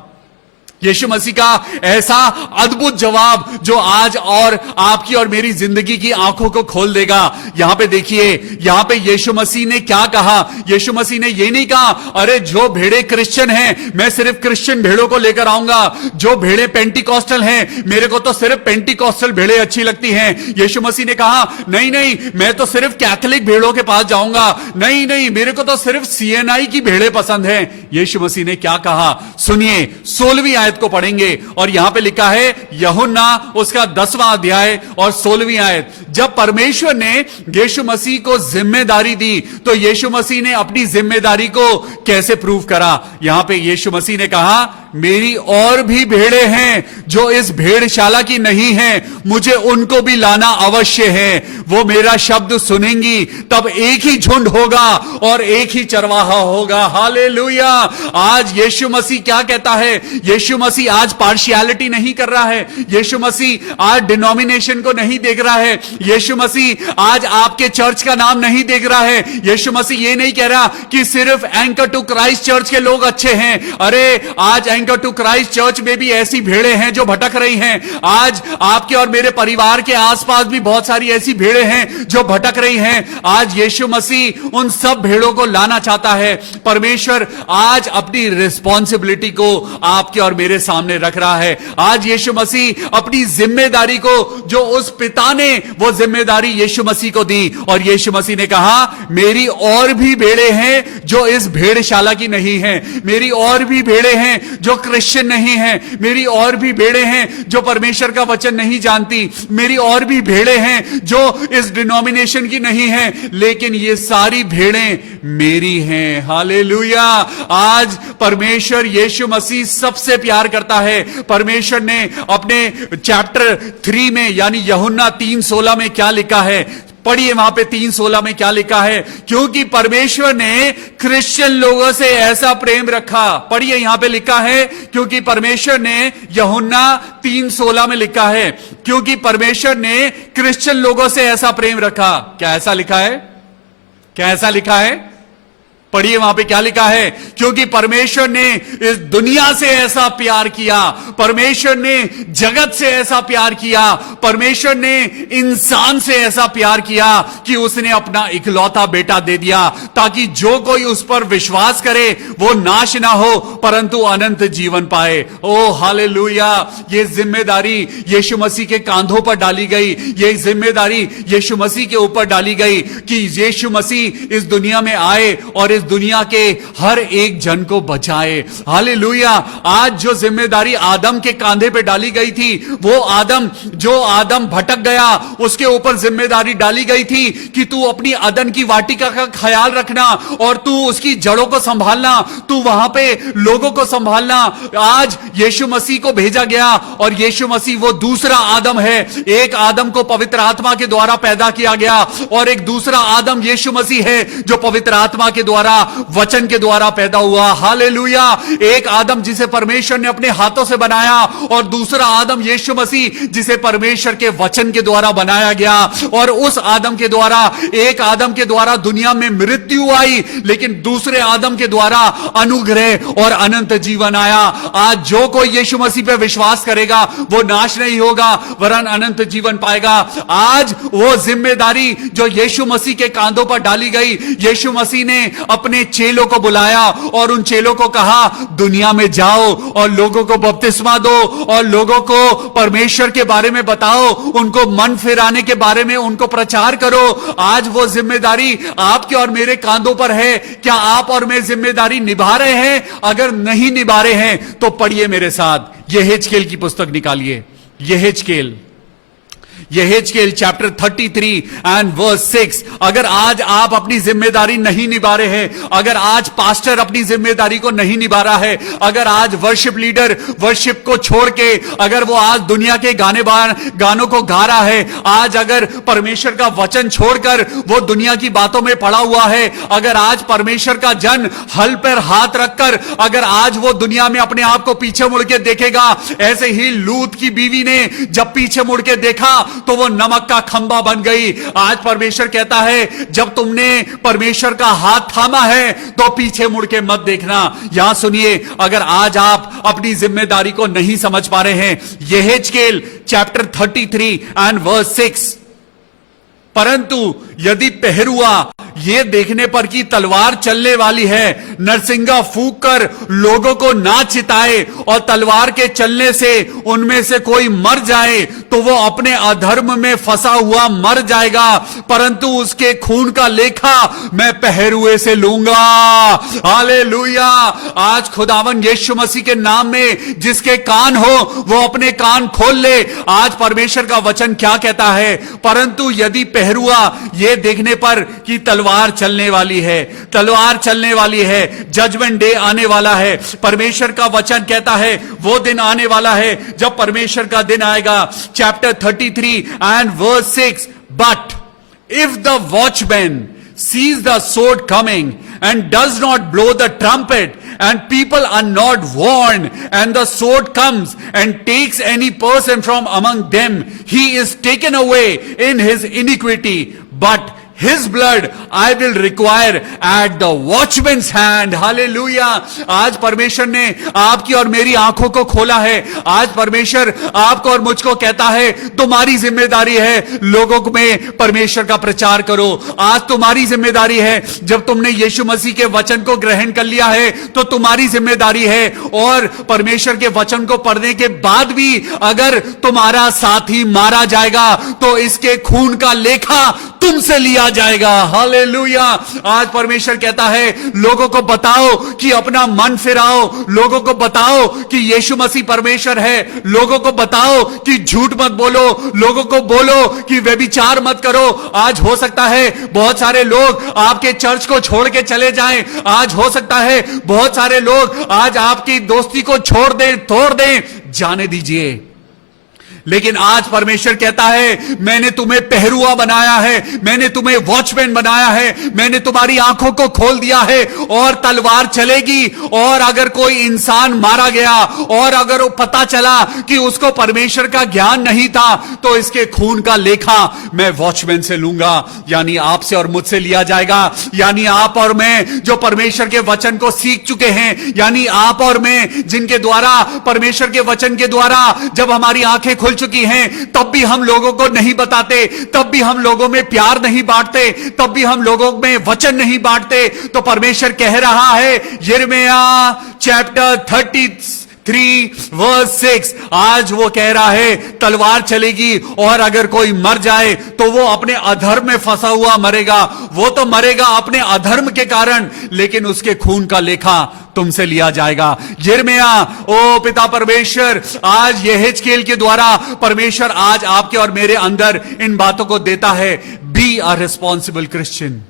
यीशु मसीह का ऐसा अद्भुत जवाब जो आज और आपकी और मेरी जिंदगी की आंखों को खोल देगा। यहां पे देखिए, यहां पे यीशु मसीह ने क्या कहा। यीशु मसीह ने ये नहीं कहा अरे जो भेड़े क्रिश्चियन हैं मैं सिर्फ क्रिश्चियन भेड़ों को लेकर आऊंगा, जो भेड़े पेंटिकॉस्टल हैं मेरे को तो सिर्फ पेंटिकॉस्टल भेड़े अच्छी लगती हैं। यीशु मसीह ने कहा नहीं नहीं मैं तो सिर्फ कैथोलिक भेड़ों के पास जाऊंगा, नहीं नहीं मेरे को तो सिर्फ सीएनआई की भेड़े पसंद हैं। यीशु मसीह ने क्या कहा सुनिए, 16वीं आयत को पढ़ेंगे और यहां पे लिखा है यूहन्ना उसका 10वां अध्याय और 16वीं आयत। जब परमेश्वर ने यीशु मसीह को जिम्मेदारी दी तो यीशु मसीह ने अपनी जिम्मेदारी को कैसे प्रूव करा। यहां पे यीशु मसीह ने कहा मेरी और भी भेड़े हैं जो इस भेड़शाला की नहीं हैं, मुझे उनको भी लाना अवश्य है। वो मेरा शब्द सुनेंगी तब एक ही झुंड होगा और एक ही चरवाहा होगा। हालेलुया। आज यीशु मसीह क्या कहता है, यीशु मसीह आज पार्शियलिटी नहीं कर रहा है, यीशु मसीह आज डिनोमिनेशन को नहीं देख रहा है, यीशु मसीह आज आपके चर्च का नाम नहीं देख रहा है। यीशु मसीह ये नहीं कह रहा कि सिर्फ एंकर टू क्राइस्ट चर्च के लोग अच्छे हैं। अरे आज एंकर टू क्राइस्ट चर्च में भी ऐसी भेड़े हैं जो भटक रही हैं। आज आपके और मेरे परिवार के आसपास भी बहुत सारी ऐसी भेड़े हैं जो भटक रही हैं। आज यीशु मसीह उन सब भेड़ों को लाना चाहता है। परमेश्वर आज अपनी रिस्पॉन्सिबिलिटी को आपके और मेरे सामने रख रहा है। आज यीशु मसीह अपनी जिम्मेदारी को जो उस पिता ने वो जिम्मेदारी यीशु मसीह को दी और यीशु मसीह ने कहा मेरी और भी भेड़े हैं जो इस भेड़शाला की नहीं हैं, मेरी और भी भेड़े हैं जो क्रिश्चियन नहीं हैं, मेरी और भी भेड़े हैं जो परमेश्वर का वचन नहीं जानती, मेरी और भी भेड़े हैं जो इस डिनोमिनेशन की नहीं हैं, लेकिन ये सारी भेड़ें मेरी हैं। हालेलुया। आज परमेश्वर यीशु मसीह सबसे प्यार करता है। परमेश्वर ने अपने चैप्टर 3 में यानी यूहन्ना 3:16 में क्या लिखा है, पढ़िए वहां पे 3:16 में क्या लिखा है, क्योंकि परमेश्वर ने क्रिश्चियन लोगों से ऐसा प्रेम रखा। पढ़िए यहां पे लिखा है क्योंकि परमेश्वर ने, यूहन्ना 3:16 में लिखा है क्योंकि परमेश्वर ने क्रिश्चियन लोगों से ऐसा प्रेम रखा। क्या ऐसा लिखा है, क्या ऐसा लिखा है, पढ़िए वहां पे क्या लिखा है, क्योंकि परमेश्वर ने इस दुनिया से ऐसा प्यार किया, परमेश्वर ने जगत से ऐसा प्यार किया, परमेश्वर ने इंसान से ऐसा प्यार किया कि उसने अपना इकलौता बेटा दे दिया ताकि जो कोई उस पर विश्वास करे वो नाश ना हो परंतु अनंत जीवन पाए। ओ हालेलुया। ये जिम्मेदारी यीशु मसीह के कांधों पर डाली गई, ये जिम्मेदारी यीशु मसीह के ऊपर डाली गई कि यीशु मसीह इस दुनिया में आए और दुनिया के हर एक जन को बचाए। हालेलुया। आज जो जिम्मेदारी आदम के कांधे पे डाली गई थी, वो आदम जो आदम भटक गया उसके ऊपर जिम्मेदारी डाली गई थी कि तू अपनी अदन की वाटिका का ख्याल रखना और तू उसकी जड़ों को संभालना, तू वहां पे लोगों को संभालना। आज यीशु मसीह को भेजा गया और यीशु मसीह वो दूसरा आदम है। एक आदम को पवित्र आत्मा के द्वारा पैदा किया गया और एक दूसरा आदम यीशु मसीह है जो पवित्र आत्मा के द्वारा द्वारा, वचन के द्वारा पैदा हुआ। हालेलुया। एक आदम जिसे परमेश्वर ने अपने हाथों से बनाया और दूसरा आदम यीशु मसीह जिसे परमेश्वर के वचन के द्वारा बनाया गया। और उस आदम के द्वारा, एक आदम के द्वारा दुनिया में मृत्यु आई, लेकिन दूसरे आदम के द्वारा अनुग्रह और अनंत जीवन आया। आज जो कोई यीशु मसीह पे विश्वास करेगा वो नाश नहीं होगा वरन अनंत जीवन पाएगा। आज वो जिम्मेदारी जो यीशु मसीह के कांधों पर डाली गई, यीशु मसीह ने अपने चेलों को बुलाया और उन चेलों को कहा दुनिया में जाओ और लोगों को बपतिस्मा दो और लोगों को परमेश्वर के बारे में बताओ, उनको मन फिराने के बारे में उनको प्रचार करो। आज वो जिम्मेदारी आपके और मेरे कांधों पर है। क्या आप और मैं जिम्मेदारी निभा रहे हैं? अगर नहीं निभा रहे हैं तो पढ़िए मेरे साथ यहेजकेल की पुस्तक निकालिए। यहेजकेल चैप्टर 33 एंड वर्स 6। अगर आज आप अपनी जिम्मेदारी नहीं निभा रहे हैं, अगर आज पास्टर अपनी जिम्मेदारी को नहीं निभा रहा है, अगर आज वर्शिप लीडर वर्शिप को छोड़ के अगर वो आज दुनिया के गानों को गा रहा है, आज अगर परमेश्वर का वचन छोड़कर वो दुनिया की बातों में पड़ा हुआ है, अगर आज परमेश्वर का जन हल पर हाथ रखकर अगर आज वो दुनिया में अपने आप को पीछे मुड़ के देखेगा, ऐसे ही लूत की बीवी ने जब पीछे मुड़ के देखा तो वो नमक का खंबा बन गई। आज परमेश्वर कहता है जब तुमने परमेश्वर का हाथ थामा है तो पीछे मुड़ के मत देखना। यहां सुनिए, अगर आज आप अपनी जिम्मेदारी को नहीं समझ पा रहे हैं, यहेजकेल चैप्टर 33 एंड वर्स 6, परंतु यदि पहरुआ ये देखने पर कि तलवार चलने वाली है, नरसिंगा फूंक कर लोगों को ना चिताए और तलवार के चलने से उनमें से कोई मर जाए तो वो अपने अधर्म में फंसा हुआ मर जाएगा, परंतु उसके खून का लेखा मैं पहरुए से लूंगा। हालेलुया। आज खुदावन यीशु मसीह के नाम में जिसके कान हो वो अपने कान खोल ले। आज परमेश्वर का वचन क्या कहता है? परंतु यदि पहरुआ ये देखने पर कि तलवार चलने वाली है, तलवार चलने वाली है, जजमेंट डे आने वाला है। परमेश्वर का वचन कहता है वो दिन आने वाला है जब परमेश्वर का दिन आएगा। Chapter 33 and verse 6, but if the watchman sees the sword coming and does not blow the trumpet and people are not warned and the sword comes and takes any person from among them, he is taken away in his iniquity, but his blood I will require at the watchman's hand. Hallelujah. आज परमेश्वर ने आपकी और मेरी आंखों को खोला है। आज परमेश्वर आपको और मुझको कहता है तुम्हारी जिम्मेदारी है लोगों में परमेश्वर का प्रचार करो। आज तुम्हारी जिम्मेदारी है, जब तुमने यीशु मसीह के वचन को ग्रहण कर लिया है तो तुम्हारी जिम्मेदारी है। और परमेश्वर के वचन को पढ़ने के बाद भी अगर तुम्हारा साथी मारा जाएगा तो इसके खून का लेखा तुमसे लिया जाएगा। हालेलुया। आज परमेश्वर कहता है लोगों को बताओ कि अपना मन फिराओ, लोगों को बताओ कि यीशु मसीह परमेश्वर है, लोगों को बताओ कि झूठ मत बोलो, लोगों को बोलो कि व्यभिचार मत करो। आज हो सकता है बहुत सारे लोग आपके चर्च को छोड़ के चले जाएं, आज हो सकता है बहुत सारे लोग आज आपकी दोस्ती को छोड़ दें, तोड़ दें, जाने दीजिए। लेकिन आज परमेश्वर कहता है मैंने तुम्हें पहरुआ बनाया है, मैंने तुम्हें वॉचमैन बनाया है, मैंने तुम्हारी आंखों को खोल दिया है और तलवार चलेगी। और अगर कोई इंसान मारा गया और अगर वो पता चला कि उसको परमेश्वर का ज्ञान नहीं था तो इसके खून का लेखा मैं वॉचमैन से लूंगा, यानी आपसे और मुझसे लिया जाएगा। यानी आप और मैं जो परमेश्वर के वचन को सीख चुके हैं, यानी आप और मैं जिनके द्वारा परमेश्वर के वचन के द्वारा जब हमारी आंखें खुल चुकी हैं, तब भी हम लोगों को नहीं बताते, तब भी हम लोगों में प्यार नहीं बांटते, तब भी हम लोगों में वचन नहीं बांटते। तो परमेश्वर कह रहा है यिर्मयाह चैप्टर 33 वर्स 6, आज वो कह रहा है तलवार चलेगी और अगर कोई मर जाए तो वो अपने अधर्म में फंसा हुआ मरेगा। वो तो मरेगा अपने अधर्म के कारण, लेकिन उसके खून का लेखा तुमसे लिया जाएगा। यिर्मयाह, ओ पिता परमेश्वर, आज यहेजकेल के द्वारा परमेश्वर आज आपके और मेरे अंदर इन बातों को देता है। Be a responsible Christian,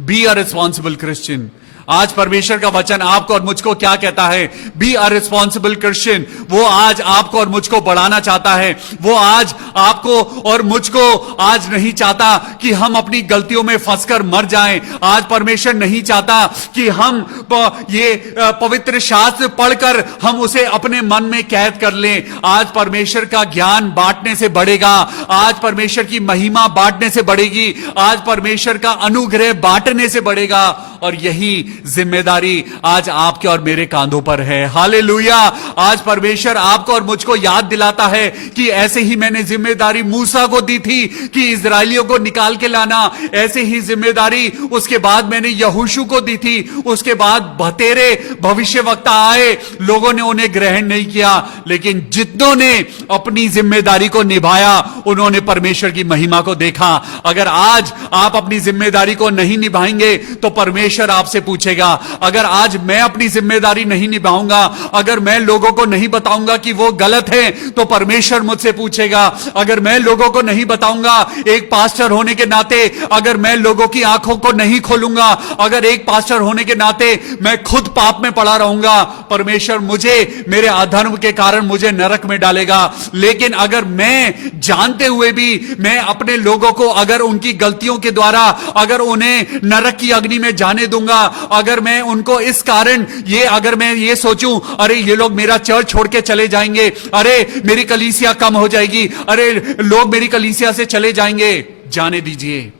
be a responsible Christian. आज परमेश्वर का वचन आपको और मुझको क्या कहता है? Be a responsible Christian. वो आज आपको और मुझको बढ़ाना चाहता है। वो आज आपको और मुझको आज नहीं चाहता कि हम अपनी गलतियों में फंसकर मर जाएं। आज परमेश्वर नहीं चाहता कि हम ये पवित्र शास्त्र पढ़कर हम उसे अपने मन में कैद कर लें। आज परमेश्वर का ज्ञान बांटने से बढ़ेगा, आज परमेश्वर की महिमा बांटने से बढ़ेगी, आज परमेश्वर का अनुग्रह बांटने से बढ़ेगा। और यही जिम्मेदारी आज आपके और मेरे कांधों पर है। हालेलुया। आज परमेश्वर आपको और मुझको याद दिलाता है कि ऐसे ही मैंने जिम्मेदारी मूसा को दी थी कि इजरायलियों को निकाल के लाना, ऐसे ही जिम्मेदारी उसके बाद मैंने यहोशू को दी थी। उसके बाद बतेरे भविष्यवक्ता आए, लोगों ने उन्हें ग्रहण नहीं किया, लेकिन जितनों ने अपनी जिम्मेदारी को निभाया उन्होंने परमेश्वर की महिमा को देखा। अगर आज आप अपनी जिम्मेदारी को नहीं निभाएंगे तो परमेश्वर आपसे पूछेगा। अगर आज मैं अपनी जिम्मेदारी नहीं निभाऊंगा, अगर मैं लोगों को नहीं बताऊंगा कि वो गलत है, तो परमेश्वर मुझसे पूछेगा। अगर मैं लोगों को नहीं बताऊंगा, एक पास्टर होने के नाते अगर मैं लोगों की आंखों को नहीं खोलूंगा, अगर एक पास्टर होने के नाते मैं खुद पाप में पड़ा रहूंगा, परमेश्वर मुझे मेरे अधर्म के कारण मुझे नरक में डालेगा। लेकिन अगर मैं जानते हुए भी मैं अपने लोगों को अगर उनकी गलतियों के द्वारा अगर उन्हें नरक की अग्नि में जाने दूंगा, अगर मैं उनको इस कारण अगर मैं ये सोचूं अरे ये लोग मेरा चर्च छोड़ के चले जाएंगे, अरे मेरी कलीसिया कम हो जाएगी, अरे लोग मेरी कलीसिया से चले जाएंगे, जाने दीजिए।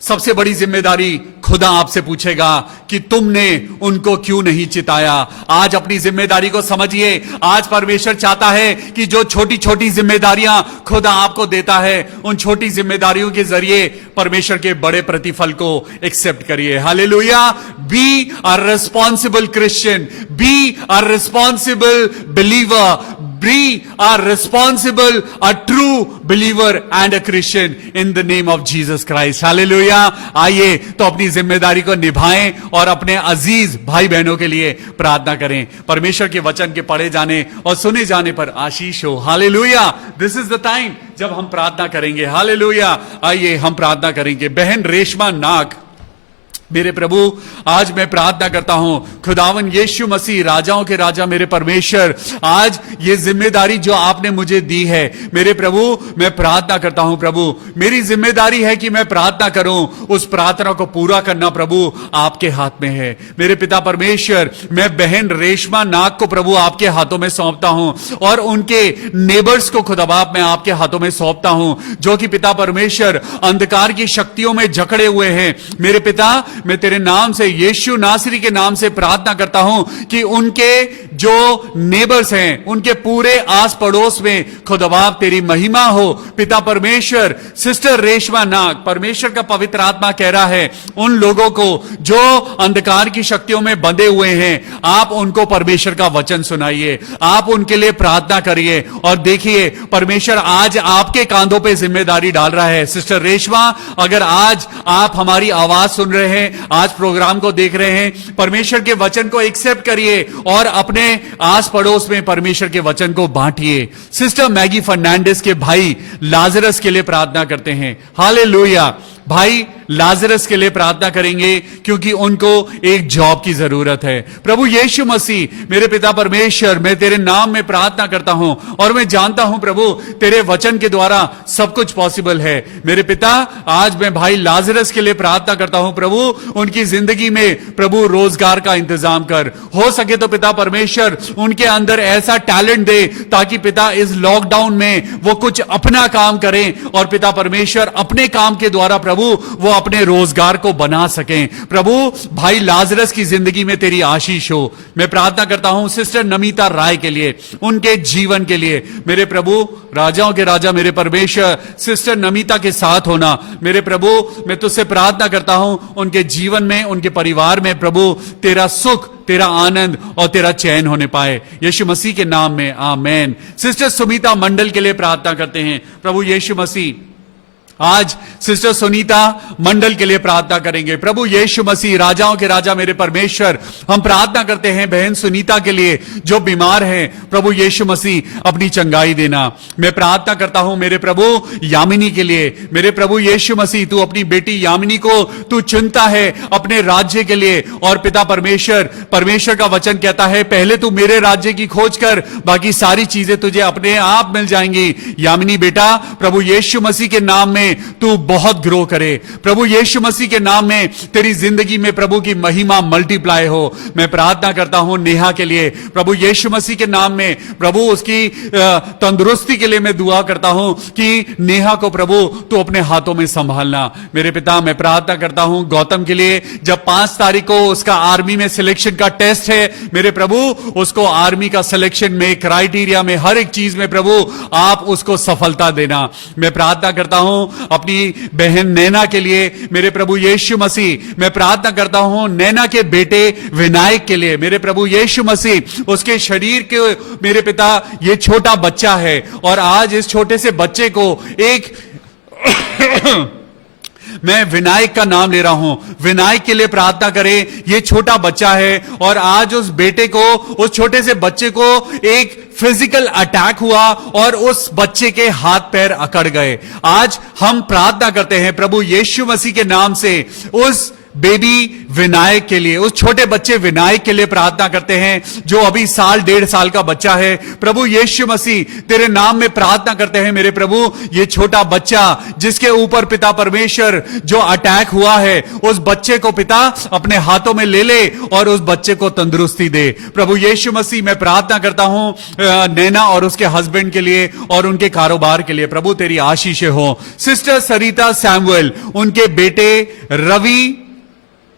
सबसे बड़ी जिम्मेदारी खुदा आपसे पूछेगा कि तुमने उनको क्यों नहीं चिताया। आज अपनी जिम्मेदारी को समझिए। आज परमेश्वर चाहता है कि जो छोटी छोटी जिम्मेदारियां खुदा आपको देता है, उन छोटी जिम्मेदारियों के जरिए परमेश्वर के बड़े प्रतिफल को एक्सेप्ट करिए। Hallelujah. Be a responsible Christian, be a responsible believer, be a responsible, a true believer and a Christian in the name of Jesus Christ. Hallelujah. आइए तो अपनी जिम्मेदारी को निभाएं और अपने अजीज भाई बहनों के लिए प्रार्थना करें। परमेश्वर के वचन के पढ़े जाने और सुने जाने पर आशीष हो। Hallelujah. This is the time जब हम प्रार्थना करेंगे। हालेलुया। आइए हम प्रार्थना करेंगे। बहन रेशमा नाग, मेरे प्रभु आज मैं प्रार्थना करता हूं, खुदावन यीशु मसीह राजाओं के राजा मेरे परमेश्वर, आज ये जिम्मेदारी जो आपने मुझे दी है मेरे प्रभु, मैं प्रार्थना करता हूं प्रभु, मेरी जिम्मेदारी है कि मैं प्रार्थना करूं, उस प्रार्थना को पूरा करना प्रभु आपके हाथ में है। मेरे पिता परमेश्वर, मैं बहन रेशमा नाग को प्रभु आपके हाथों में सौंपता हूं और उनके नेबर्स को खुदा बाप मैं आपके हाथों में सौंपता हूं, जो कि पिता परमेश्वर अंधकार की शक्तियों में जकड़े हुए हैं। मेरे पिता, मैं तेरे नाम से, यीशु नासरी के नाम से प्रार्थना करता हूं कि उनके जो नेबर्स हैं, उनके पूरे आस पड़ोस में खुदा बाप तेरी महिमा हो। पिता परमेश्वर, सिस्टर रेशमा नाग, परमेश्वर का पवित्र आत्मा कह रहा है उन लोगों को जो अंधकार की शक्तियों में बंधे हुए हैं, आप उनको परमेश्वर का वचन सुनाइए, आप उनके लिए प्रार्थना करिए। और देखिए परमेश्वर आज आपके कांधों पे जिम्मेदारी डाल रहा है। सिस्टर रेशमा, अगर आज आप हमारी आवाज सुन रहे हैं, आज प्रोग्राम को देख रहे हैं, परमेश्वर के वचन को एक्सेप्ट करिए और अपने आस पड़ोस में परमेश्वर के वचन को बांटिए। सिस्टर मैगी फर्नांडिस के भाई लाजरस के लिए प्रार्थना करते हैं। हालेलुया। भाई लाजरस के लिए प्रार्थना करेंगे क्योंकि उनको एक जॉब की जरूरत है। प्रभु यीशु मसीह, मेरे पिता परमेश्वर, मैं तेरे नाम में प्रार्थना करता हूं और मैं जानता हूं प्रभु तेरे वचन के द्वारा सब कुछ पॉसिबल है। मेरे पिता, आज मैं भाई लाजरस के लिए प्रार्थना करता हूं प्रभु, उनकी जिंदगी में प्रभु रोजगार का इंतजाम कर। हो सके तो पिता परमेश्वर उनके अंदर ऐसा टैलेंट दे ताकि पिता इस लॉकडाउन में वो कुछ अपना काम करें और पिता परमेश्वर अपने काम के द्वारा प्रभु वो अपने रोजगार को बना सकें। प्रभु भाई लाजरस की जिंदगी में तेरी आशीष हो। मैं प्रार्थना करता हूं सिस्टर नमिता राय के लिए, उनके जीवन के लिए। मेरे प्रभु राजाओं के राजा मेरे परमेश्वर, सिस्टर नमिता के साथ होना। मेरे प्रभु मैं तुझसे प्रार्थना करता हूं उनके जीवन में, उनके परिवार में प्रभु तेरा सुख, तेरा आनंद और तेरा चैन होने पाए, यीशु मसीह के नाम में, आमेन। सिस्टर सुमिता मंडल के लिए प्रार्थना करते हैं। प्रभु यीशु मसीह, आज सिस्टर सुनीता मंडल के लिए प्रार्थना करेंगे। प्रभु यीशु मसीह, राजाओं के राजा मेरे परमेश्वर, हम प्रार्थना करते हैं बहन सुनीता के लिए जो बीमार है। प्रभु यीशु मसीह अपनी चंगाई देना। मैं प्रार्थना करता हूं मेरे प्रभु यामिनी के लिए। मेरे प्रभु यीशु मसीह, तू अपनी बेटी यामिनी को तू चुनता है अपने राज्य के लिए। और पिता परमेश्वर का वचन कहता है पहले तू मेरे राज्य की खोज कर, बाकी सारी चीजें तुझे अपने आप मिल जाएंगी। यामिनी बेटा, प्रभु यीशु मसीह के नाम में तू बहुत ग्रो करे। प्रभु यीशु मसीह के नाम में तेरी जिंदगी में प्रभु की महिमा मल्टीप्लाई हो। मैं प्रार्थना करता हूं नेहा के लिए। प्रभु यीशु मसीह के नाम में प्रभु उसकी तंदुरुस्ती के लिए मैं दुआ करता हूं कि नेहा को प्रभु तू अपने हाथों में संभालना। मेरे पिता, मैं प्रार्थना करता हूं गौतम के लिए। जब 5 तारीख को उसका आर्मी में सिलेक्शन का टेस्ट है, मेरे प्रभु उसको आर्मी का सिलेक्शन में, क्राइटेरिया में, हर एक चीज में प्रभु आप उसको सफलता देना। मैं प्रार्थना करता हूं अपनी बहन नैना के लिए। मेरे प्रभु यीशु मसीह, मैं प्रार्थना करता हूं नैना के बेटे विनायक के लिए। मेरे प्रभु यीशु मसीह, उसके शरीर के मेरे पिता ये छोटा बच्चा है और आज इस छोटे से बच्चे को एक मैं विनायक का नाम ले रहा हूं, विनायक के लिए प्रार्थना करें। ये छोटा बच्चा है और आज उस बेटे को, उस छोटे से बच्चे को एक फिजिकल अटैक हुआ और उस बच्चे के हाथ पैर अकड़ गए। आज हम प्रार्थना करते हैं प्रभु यीशु मसीह के नाम से उस बेबी विनायक के लिए, उस छोटे बच्चे विनायक के लिए प्रार्थना करते हैं जो अभी 1.5 साल का बच्चा है। प्रभु यीशु मसीह, तेरे नाम में प्रार्थना करते हैं मेरे प्रभु, ये छोटा बच्चा जिसके ऊपर पिता परमेश्वर जो अटैक हुआ है, उस बच्चे को पिता अपने हाथों में ले ले और उस बच्चे को तंदुरुस्ती दे। प्रभु यीशु मसीह, मैं प्रार्थना करता हूं नैना और उसके हस्बैंड के लिए और उनके कारोबार के लिए। प्रभु तेरी आशीषें हो। सिस्टर सरिता सैमुअल, उनके बेटे रवि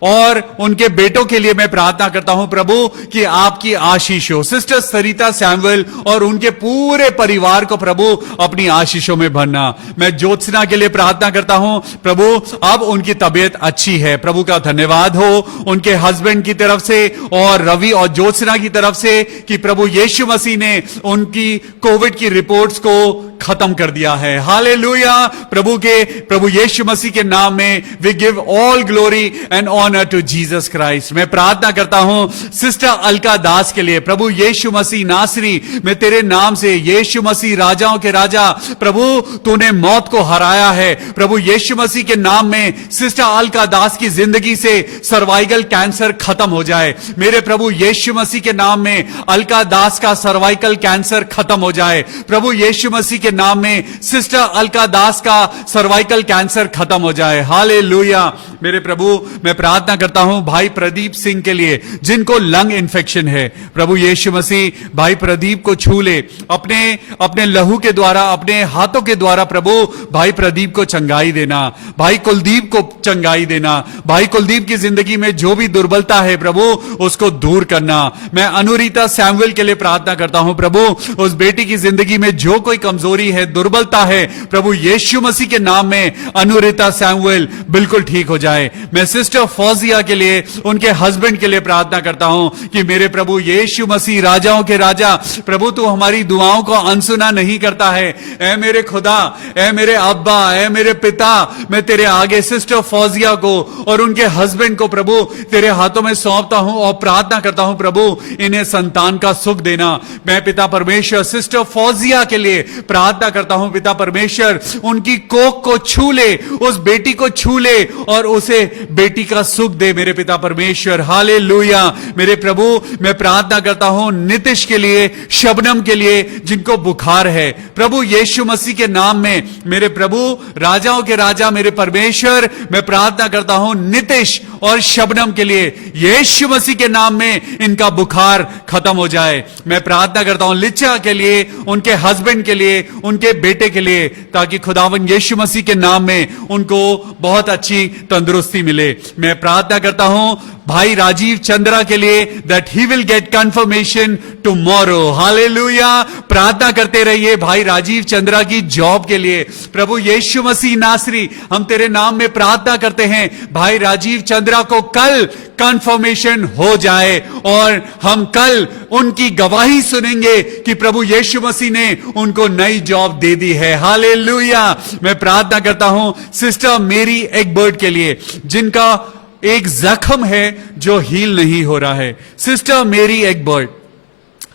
और उनके बेटों के लिए मैं प्रार्थना करता हूं प्रभु कि आपकी आशीष हो। सिस्टर सरिता सैमुअल और उनके पूरे परिवार को प्रभु अपनी आशीषों में भरना। मैं ज्योत्सना के लिए प्रार्थना करता हूं प्रभु, अब उनकी तबीयत अच्छी है। प्रभु का धन्यवाद हो उनके हस्बैंड की तरफ से और रवि और ज्योत्सना की तरफ से कि प्रभु यीशु मसीह ने उनकी कोविड की रिपोर्ट्स को खत्म कर दिया है। हालेलुया। प्रभु यीशु मसीह के नाम में we give all glory and honour to Jesus Christ. मैं प्रार्थना करता हूं सिस्टर अलका दास के लिए। प्रभु यीशु मसीह नासरी, मैं तेरे नाम से, यीशु मसीह राजाओं के राजा, प्रभु तूने मौत को हराया है। प्रभु यीशु मसीह के नाम में सिस्टर अलका दास की जिंदगी से सर्वाइकल कैंसर खत्म हो जाए। मेरे प्रभु यीशु मसीह के नाम में अलका दास का सर्वाइकल कैंसर खत्म हो जाए। प्रभु यीशु मसीह के नाम में सिस्टर अलका दास का सर्वाइकल कैंसर खत्म हो जाए। हालेलुया। मेरे प्रभु, मैं प्रार्थना करता हूं भाई प्रदीप सिंह के लिए जिनको लंग इन्फेक्शन है। प्रभु यीशु मसीह भाई प्रदीप को छू ले अपने लहू के द्वारा, अपने हाथों के द्वारा। प्रभु भाई प्रदीप को चंगाई देना, भाई कुलदीप को चंगाई देना। भाई कुलदीप की जिंदगी में जो भी दुर्बलता है प्रभु उसको दूर करना। मैं अनुरीता सैमुअल के लिए प्रार्थना करता हूं प्रभु, उस बेटी की जिंदगी में जो कोई कमजोरी है, दुर्बलता है, प्रभु यीशु मसीह के नाम में अनुरीता सैमुअल बिल्कुल ठीक हो जाए। मैं सिस्टर फौजिया के लिए, उनके हस्बैंड के लिए प्रार्थना करता हूं कि मेरे प्रभु यीशु मसीह राजाओं के राजा, प्रभु तू हमारी दुआओं को अनसुना नहीं करता है। ऐ मेरे खुदा, ऐ मेरे अब्बा, ऐ मेरे पिता, मैं तेरे आगे सिस्टर फौजिया को और उनके हस्बैंड को प्रभु तेरे हाथों में सौंपता हूं और प्रार्थना करता हूं प्रभु इन्हें संतान का सुख देना। मैं पिता परमेश्वर सिस्टर फौजिया के लिए प्रार्थना करता हूं पिता परमेश्वर, उनकी कोख को छू ले, उस बेटी को छू ले और उसे बेटी का सुख दे मेरे पिता परमेश्वर। हालेलुया। मेरे प्रभु, मैं प्रार्थना करता हूं नितिश के लिए, शबनम के लिए जिनको बुखार है। प्रभु यीशु मसीह के नाम में मेरे प्रभु राजाओं के राजा, मेरे परमेश्वर, मैं प्रार्थना करता हूं नितिश और शबनम के लिए, यीशु मसीह के नाम में इनका बुखार खत्म हो जाए। मैं प्रार्थना करता हूं लिचा के लिए, उनके हस्बैंड के लिए, उनके बेटे के लिए, ताकि खुदावन यीशु मसीह के नाम में उनको बहुत अच्छी तंदुरुस्ती मिले। मैं प्रार्थना करता हूं भाई राजीव चंद्रा के लिए that he will get confirmation tomorrow. Hallelujah. प्रार्थना करते रहिए भाई राजीव चंद्रा की जॉब के लिए। प्रभु यीशु मसीह नासरी, हम तेरे नाम में प्रार्थना करते हैं भाई राजीव चंद्रा को कल कंफर्मेशन हो जाए और हम कल उनकी गवाही सुनेंगे कि प्रभु यीशु मसीह ने उनको नई जॉब दे दी है। हालेलुया। मैं प्रार्थना करता हूं सिस्टर मेरी एगबर्ट के लिए, जिनका एक जख्म है जो हील नहीं हो रहा है। सिस्टर मेरी एगबर्ट,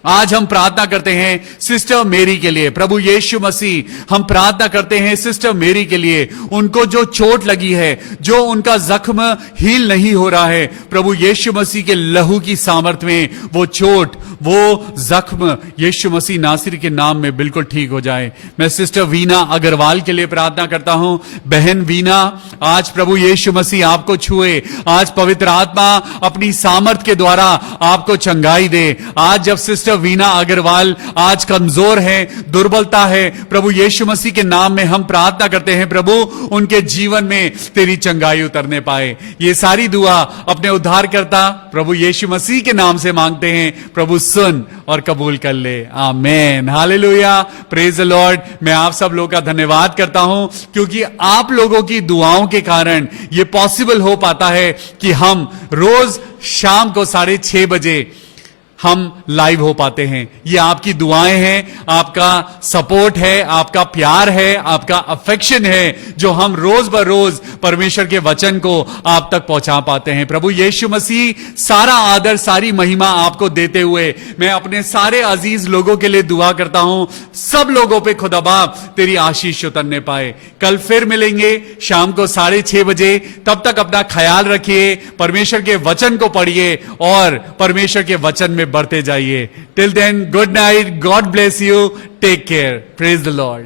आज हम प्रार्थना करते हैं सिस्टर मेरी के लिए। प्रभु यीशु मसीह, हम प्रार्थना करते हैं सिस्टर मेरी के लिए। उनको जो चोट लगी है, जो उनका जख्म हील नहीं हो रहा है, प्रभु यीशु मसीह के लहू की सामर्थ में वो चोट, वो जख्म यीशु मसीह नासिर के नाम में बिल्कुल ठीक हो जाए। मैं सिस्टर वीना अग्रवाल के लिए प्रार्थना करता हूं। बहन वीना, आज प्रभु यीशु मसीह आपको छुए, आज पवित्र आत्मा अपनी सामर्थ के द्वारा आपको चंगाई दे। आज जब सिस्टर वीना अग्रवाल आज कमजोर है, दुर्बलता है, प्रभु यीशु मसीह के नाम में हम प्रार्थना करते हैं प्रभु उनके जीवन में तेरी चंगाई उतरने पाए। ये सारी दुआ अपने उद्धारकर्ता प्रभु यीशु मसीह के नाम से मांगते हैं। प्रभु सुन और कबूल कर ले। आमेन। हालेलुया। Praise the Lord. मैं आप सब लोगों का धन्यवाद करता हूं क्योंकि आप लोगों की दुआओं के कारण ये पॉसिबल हो पाता है कि हम रोज शाम को 6:30 बजे हम लाइव हो पाते हैं। ये आपकी दुआएं हैं, आपका सपोर्ट है, आपका प्यार है, आपका अफेक्शन है, जो हम रोज ब रोज परमेश्वर के वचन को आप तक पहुंचा पाते हैं। प्रभु यीशु मसीह सारा आदर, सारी महिमा आपको देते हुए मैं अपने सारे अजीज लोगों के लिए दुआ करता हूं, सब लोगों पे खुदा बाप तेरी आशीष उतरने पाए। कल फिर मिलेंगे शाम को 6:30 बजे। तब तक अपना ख्याल रखिए, परमेश्वर के वचन को पढ़िए और परमेश्वर के वचन में बढ़ते जाइए। Till then, good night, God bless you, take care, praise the Lord.